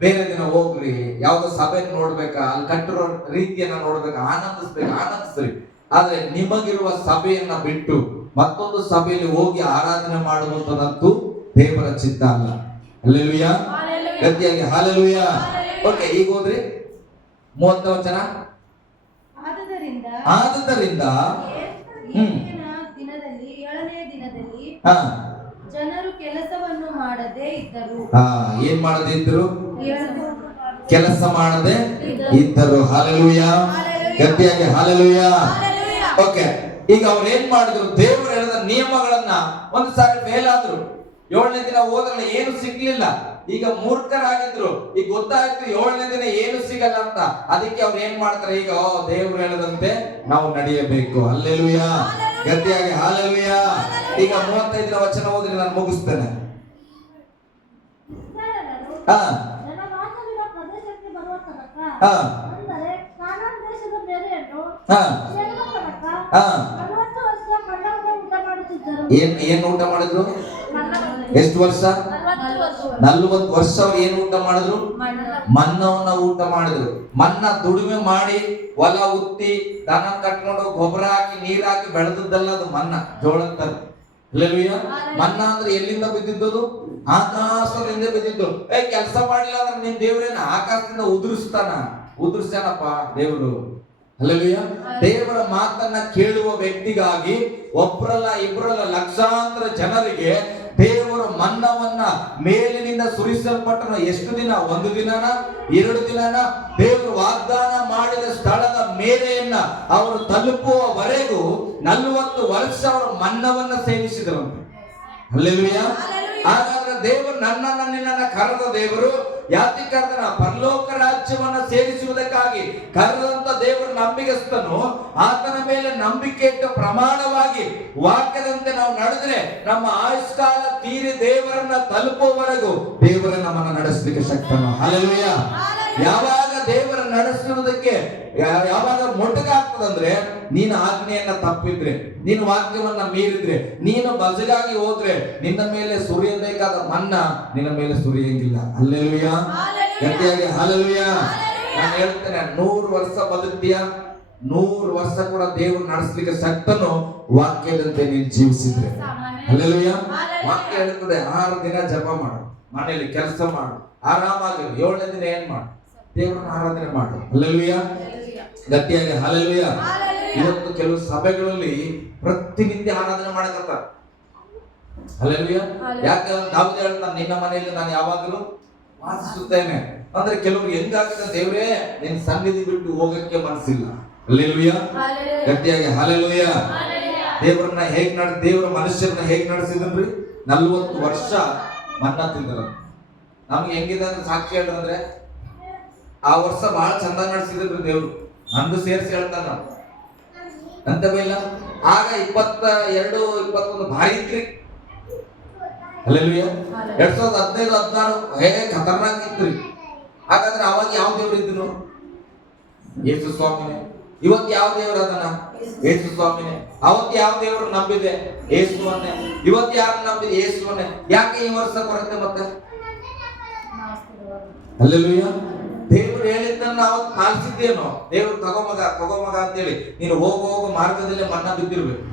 ಬೇರೆ ದಿನ ಹೋಗ್ರಿ, ಯಾವ್ದೋ ಸಭೆ ನೋಡ್ಬೇಕಾ, ಅಲ್ಲಿ ಕಟ್ಟಿರೋ ರೀತಿಯನ್ನ ನೋಡ್ಬೇಕಾ, ಆನಂದಿಸ್ರಿ. ಆದ್ರೆ ನಿಮಗಿರುವ ಸಭೆಯನ್ನ ಬಿಟ್ಟು ಮತ್ತೊಂದು ಸಭೆಯಲ್ಲಿ ಹೋಗಿ ಆರಾಧನೆ ಮಾಡುವಂತದಂತೂ ದೇವರ ಚಿತ್ತ ಅಲ್ಲ. ಹಲ್ಲೆಲೂಯಾ. ಗಟ್ಟಿಯಾಗಿ ಹಲ್ಲೆಲೂಯಾ. ಓಕೆ, ಈಗ ಹೋದ್ರಿ 30ನೇ ವಚನ. ಆದುದರಿಂದ ದಿನದಲ್ಲಿ 7ನೇ ದಿನದಲ್ಲಿ ಜನರು ಕೆಲಸವನ್ನು ಮಾಡದೇ ಇದ್ದರು. ಏನ್ ಮಾಡದೇ ಇದ್ರು? ಕೆಲಸ ಮಾಡದೆ ಇದ್ದರು. ಹಾಲೆಲೂಯ, ಗಟ್ಟಿಯಾಗಿ ಹಾಲೆಲೂಯ. ಓಕೆ, ಈಗ ಅವ್ರು ಏನ್ ಮಾಡಿದ್ರು? ದೇವರು ಹೇಳಿದ ನಿಯಮಗಳನ್ನ ಒಂದು ಸಾರಿ ಫೇಲ್ ಆದ್ರು. 7ನೇ ದಿನ ಹೋದ್ರೆ ಏನು ಸಿಗ್ಲಿಲ್ಲ. ಈಗ ಮೂರ್ಖರಾಗಿದ್ರು. ಈಗ ಗೊತ್ತಾಯ್ತು 7ನೇ ದಿನ ಏನು ಸಿಗಲ್ಲ ಅಂತ. ಅದಕ್ಕೆ ಅವ್ರು ಏನ್ ಮಾಡ್ತಾರೆ? ಈಗ ದೇವರು ಹೇಳದಂತೆ ನಾವು ನಡೆಯಬೇಕು. ಹಲ್ಲೆಲೂಯ, ಗಟ್ಟಿಯಾಗಿ ಹಾಲೆಲೂಯ. ಈಗ 35ನೇ ವಚನ ಓದಿ ನಾನು ಮುಗಿಸ್ತೇನೆ. ಹಾ ಹಾ ಏನ್ ಊಟ ಮಾಡಿದ್ರು? ಎಷ್ಟು ವರ್ಷ? 40 ವರ್ಷ ಅವ್ರು ಏನ್ ಊಟ ಮಾಡಿದ್ರು? ಮನ್ನವನ್ನ ಊಟ ಮಾಡಿದ್ರು. ಮನ್ನ ದುಡಿಮೆ ಮಾಡಿ ಹೊಲ ಉತ್ತಿ ದನ ಕಟ್ಕೊಂಡು ಗೊಬ್ಬರ ಹಾಕಿ ನೀರ್ ಹಾಕಿ ಬೆಳೆದದ್ದಲ್ಲ ಅದು ಮನ್ನ, ಜೋಳದ. ಮನ್ನ ಅಂದ್ರೆ ಎಲ್ಲಿಂದ ಬಿದ್ದಿದ್ದು? ಆಕಾಶದಿಂದ ಬಿದ್ದಿದ್ದು. ಕೆಲಸ ಮಾಡಿಲ್ಲ ಅಂದ್ರೆ ನಿನ್ ದೇವ್ರೇನ ಆಕಾಶದಿಂದ ಉದುರಿಸ್ತಾನಪ್ಪ ದೇವರು. ಹಲ್ಲೆಲೂಯ. ದೇವರ ಮಾತನ್ನ ಕೇಳುವ ವ್ಯಕ್ತಿಗಾಗಿ ಒಬ್ಬರಲ್ಲ ಇಬ್ಬರಲ್ಲ ಲಕ್ಷಾಂತರ ಜನರಿಗೆ ದೇವರ ಮನ್ನವನ್ನ ಮೇಲಿನಿಂದ ಸುರಿಸಲ್ಪಟ್ಟನು. ಎಷ್ಟು ದಿನ? 1 ದಿನನ 2 ದಿನನ? ದೇವರು ವಾಗ್ದಾನ ಮಾಡಿದ ಸ್ಥಳದ ಮೇಲೆಯನ್ನ ಅವರು ತಲುಪುವವರೆಗೂ 40 ವರ್ಷ ಅವರು ಮನ್ನವನ್ನ ಸೇವಿಸಿದರು. ಹಲ್ಲೆಲೂಯ. ಹಾಗಾದ್ರೆ ದೇವರು ನನ್ನನ್ನ ನಿನ್ನನ್ನ ಕರೆದ ದೇವರು ಯಾತಿ ಕರೆದನ? ಪರಲೋಕ ರಾಜ್ಯವನ್ನ ಸೇರಿಸುವುದಕ್ಕಾಗಿ ಕರೆದಂತ ದೇವರು ನಂಬಿಗಸ್ತನು. ಆತನ ಮೇಲೆ ನಂಬಿಕೆ ಇಟ್ಟು ಪ್ರಮಾಣವಾಗಿ ವಾಕ್ಯದಂತೆ ನಾವು ನಡೆದ್ರೆ ನಮ್ಮ ಆಯುಷ್ಕಾಲ ತೀರಿ ದೇವರನ್ನ ತಲುಪುವವರೆಗೂ ದೇವರ ನಮ್ಮನ್ನ ನಡೆಸಲಿಕ್ಕೆ ಶಕ್ತನು. ಹಲ್ಲೆಲೂಯ. ಯಾವಾಗ ದೇವರ ನಡೆಸುವುದಕ್ಕೆ ಯಾವಾಗ ಮೊಟಕಾಗ್ತದಂದ್ರೆ ನೀನು ಆಜ್ಞೆಯನ್ನ ತಪ್ಪಿದ್ರೆ, ನೀನು ವಾಕ್ಯವನ್ನ ಮೀರಿದ್ರೆ, ನೀನು ಬಜಗಾಗಿ ಹೋದ್ರೆ ನಿನ್ನ ಮೇಲೆ ಸುರಿಯಬೇಕಾದ ಮನ್ನ ನಿನ್ನ ಮೇಲೆ ಸುರಿಯಂಗಿಲ್ಲ. ಹಲ್ಲೆಲೂಯ, ಗಟ್ಟಿಯಾಗಿ ಹಲ್ಲೆಲೂಯ. ನಾನು ಹೇಳ್ತೇನೆ, 100 ವರ್ಷ ಬದುಕ್ತೀಯ, 100 ವರ್ಷ ಕೂಡ ದೇವರು ನಡೆಸಲಿಕ್ಕೆ ಶಕ್ತನು ವಾಕ್ಯದಂತೆ ನೀನು ಜೀವಿಸಿದ್ರೆ. ಹಲ್ಲೆಲೂಯ. ವಾಕ್ಯ ಹೇಳ್ತದೆ 6 ದಿನ ಜಪ ಮಾಡು, ಮನೆಯಲ್ಲಿ ಕೆಲಸ ಮಾಡು, ಆರಾಮಾಗಿ. 7ನೇ ದಿನ ಏನ್ ಮಾಡು? ದೇವರನ್ನ ಆರಾಧನೆ ಮಾಡು. ಹಲ್ಲೆಲೂಯ, ಗಟ್ಟಿಯಾಗಿ ಹಲ್ಲೆಲೂಯ. ಇವತ್ತು ಕೆಲವು ಸಭೆಗಳಲ್ಲಿ ಪ್ರತಿನಿತ್ಯ ಆರಾಧನೆ ಮಾಡಕತ್ತಾರೆ. ಹಲ್ಲೆಲೂಯ. ಯಾಕೆ? ದಾವೀದ ಹೇಳ್ತಾನೆ, ನಿನ್ನ ಮನೆಯಲ್ಲಿ ನಾನು ಯಾವಾಗಲೂ ವಾಸಿಸುತ್ತೇನೆ ಅಂದ್ರೆ ಕೆಲವರು ಹೆಂಗಾಗ್ತದೆ? ದೇವರೇ ನಿನ್ನ ಸನ್ನಿಧಿ ಬಿಟ್ಟು ಹೋಗಕ್ಕೆ ಮನಸ್ಸಿಲ್ಲ. ಹಲ್ಲೆಲೂಯ, ಗಟ್ಟಿಯಾಗಿ ಹಲ್ಲೆಲೂಯ. ದೇವರನ್ನ ದೇವರ ಮನುಷ್ಯರನ್ನ ಹೇಗ್ ನಡೆಸಿದ್ರಿ? 40 ವರ್ಷ ಮನ್ನ ತಿಂದ್ರ. ನಮ್ಗೆ ಹೆಂಗಿದೆ ಅಂದ್ರೆ ಸಾಕ್ಷಿ ಹೇಳ್ರಂದ್ರೆ ಆ ವರ್ಷ ಬಹಳ ಚಂದ ನಡೆಸಿದ್ರು ದೇವ್ರು. ನಂದು ಸೇರಿಸಿ ಹೇಳ್ತಾನ ಅಂತವಿಲ್ಲ. ಆಗ 22, 21 ಭಾರಿ ಇತ್ರಿ. ಹಲ್ಲೆಲೂಯ. 2015, 16 ಖತರ್ನಾಕ್ ಇತ್ರಿ. ಹಾಗಾದ್ರೆ ಅವಾಗ ಯಾವ ದೇವ್ರು ಇದ್ರು? ಯೇಸು ಸ್ವಾಮಿನೇ. ಇವತ್ತು ಯಾವ ದೇವ್ರು ಅದನ್ನ? ಯೇಸು ಸ್ವಾಮಿನೇ. ಅವತ್ತು ಯಾವ ದೇವ್ರು ನಂಬಿದೆ? ಯೇಸುವನ್ನೇ. ಇವತ್ತು ಯಾರು ನಂಬಿದೆ? ಯೇಸುವನ್ನೇ. ಯಾಕೆ ಈ ವರ್ಷ ಕೊರತೆ ಮತ್ತೆ? ಹಲ್ಲೆಲೂಯ. ದೇವರು ಹೇಳಿದ್ದನ್ನ ಅವತ್ತು ಪಾಲಿಸಿದ್ದೇನೋ? ದೇವರು ತಗೋಮಗ ಅಂತೇಳಿ ನೀನು ಹೋಗೋ ಮಾರ್ಗದಲ್ಲಿ ಮನ್ನ ಬಿದ್ದಿರ್ಬೇಕು.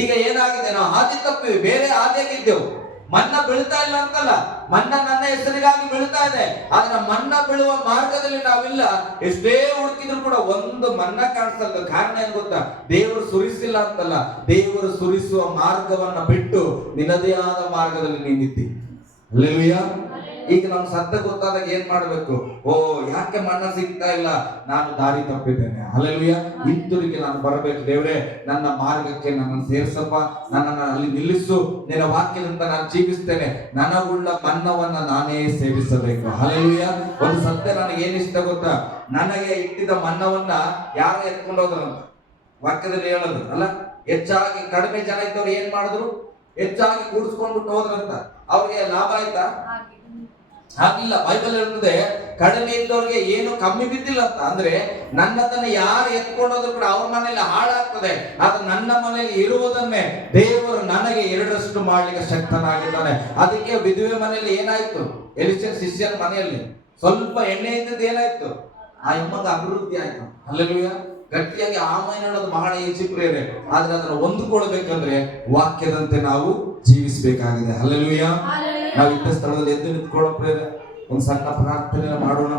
ಈಗ ಏನಾಗಿದೆ? ನಾವು ಹಾದಿ ತಪ್ಪಿವಿ, ಬೇರೆ ಹಾದಿಯಾಗಿದ್ದೆವು. ಮನ್ನ ಬೀಳ್ತಾ ಇಲ್ಲ ಅಂತಲ್ಲ, ಮನ್ನ ನನ್ನ ಹೆಸರಿಗಾಗಿ ಬೀಳ್ತಾ ಇದೆ. ಆದ್ರೆ ಮನ್ನ ಬೀಳುವ ಮಾರ್ಗದಲ್ಲಿ ನಾವಿಲ್ಲ. ಎಷ್ಟೇ ಹುಡುಕಿದ್ರು ಕೂಡ ಒಂದು ಮನ್ನ ಕಾಣಿಸ್ತಲ್ಲ. ಕಾರಣ ಏನ್ ಗೊತ್ತಾ? ದೇವರು ಸುರಿಸಿಲ್ಲ ಅಂತಲ್ಲ, ದೇವರು ಸುರಿಸುವ ಮಾರ್ಗವನ್ನ ಬಿಟ್ಟು ನಿನ್ನದೇ ಆದ ಮಾರ್ಗದಲ್ಲಿ ನೀನಿದ್ದಿ. ಹಲ್ಲೆಲೂಯ. ಈಗ ನಮ್ ಸತ್ಯ ಗೊತ್ತಾದಾಗ ಏನ್ ಮಾಡ್ಬೇಕು? ಯಾಕೆ ಮನ್ನ ಸಿಗ್ತಾ ಇಲ್ಲ? ನಾನು ದಾರಿ ತಪ್ಪಿದ್ದೇನೆ. ಹಲ್ಲೆಲೂಯ. ಹಿಂತಿರುಗಿ ನಾನು ಬರಬೇಕು. ದೇವ್ರೇ, ನನ್ನ ಮಾರ್ಗಕ್ಕೆ ನನ್ನನ್ನು ಸೇರ್ಸಪ್ಪ, ನನ್ನನ್ನು ಅಲ್ಲಿ ನಿಲ್ಲಿಸು. ನಿನ್ನ ವಾಕ್ಯದಿಂದ ನಾನು ಜೀವಿಸ್ತೇನೆ. ನನಗುಳ್ಳ ಮನ್ನವನ್ನ ನಾನೇ ಸೇವಿಸಬೇಕು. ಹಲ್ಲೆಲೂಯ. ಒಂದು ಸತ್ಯ ನನಗೆ ಏನ್ ಇಷ್ಟ ಗೊತ್ತಾ? ನನಗೆ ಇಟ್ಟಿದ್ದ ಮನ್ನವನ್ನ ಯಾರು ಎತ್ಕೊಂಡು ಹೋದ್ರಂತ ವಾಕ್ಯದಲ್ಲಿ ಹೇಳೋದು ಅಲ್ಲ. ಹೆಚ್ಚಾಗಿ ಕಡಿಮೆ ಜನ ಇದ್ದವ್ರು ಏನ್ ಮಾಡಿದ್ರು? ಹೆಚ್ಚಾಗಿ ಕೂಡಿಸ್ಕೊಂಡ್ಬಿಟ್ಟು ಹೋದ್ರಂತ. ಅವ್ರಿಗೆ ಲಾಭ ಆಯ್ತಾ? ಹಾಗಿಲ್ಲ. ಬೈಬಲ್ ಹೇಳ್ತದೆ, ಕಡಿಮೆ ಇದ್ದವ್ರಿಗೆ ಏನು ಕಮ್ಮಿ ಬಿದ್ದಿಲ್ಲ ಅಂತ. ಅಂದ್ರೆ ನನ್ನದನ್ನ ಯಾರು ಎತ್ಕೊಂಡೋದ್ರು ಕೂಡ ಅವ್ರ ಮನೆಯಲ್ಲಿ ಹಾಳಾಗ್ತದೆ. ಆದ್ರೆ ನನ್ನ ಮನೆಯಲ್ಲಿ ಇರುವುದನ್ನೇ ದೇವರು ನನಗೆ 2ರಷ್ಟು ಮಾಡ್ಲಿಕ್ಕೆ ಶಕ್ತನಾಗಿದ್ದಾನೆ. ಅದಕ್ಕೆ ವಿಧವೆ ಮನೆಯಲ್ಲಿ ಏನಾಯ್ತು? ಎಲಿಷನ ಶಿಷ್ಯನ ಮನೆಯಲ್ಲಿ ಸ್ವಲ್ಪ ಎಣ್ಣೆ ಇದ್ದದ್ದು ಏನಾಯ್ತು? ಆ ಎಮ್ಮಗ ಅಭಿವೃದ್ಧಿ ಆಯ್ತು. ಹಲ್ಲೆಲೂಯ. ಗಟ್ಟಿಯಾಗಿ ಆಮೇಲೆ ಹೇಳೋದು ಬಹಳ ಈಜಿ ಪ್ರೇರೆ. ಆದ್ರೆ ಅದನ್ನ ಹೊಂದಿಕೊಳ್ಬೇಕಂದ್ರೆ ವಾಕ್ಯದಂತೆ ನಾವು ಜೀವಿಸಬೇಕಾಗಿದೆ. ಹಲ್ಲೆಲೂಯ. ನಾವು ಇದ್ದ ಸ್ಥಳದಲ್ಲಿ ಎದ್ದು ನಿಂತ್ಕೊಳ್ಳೋ ಪ್ರೇರೆ. ಒಂದು ಸಣ್ಣ ಪ್ರಾರ್ಥನೆ ಮಾಡೋಣ.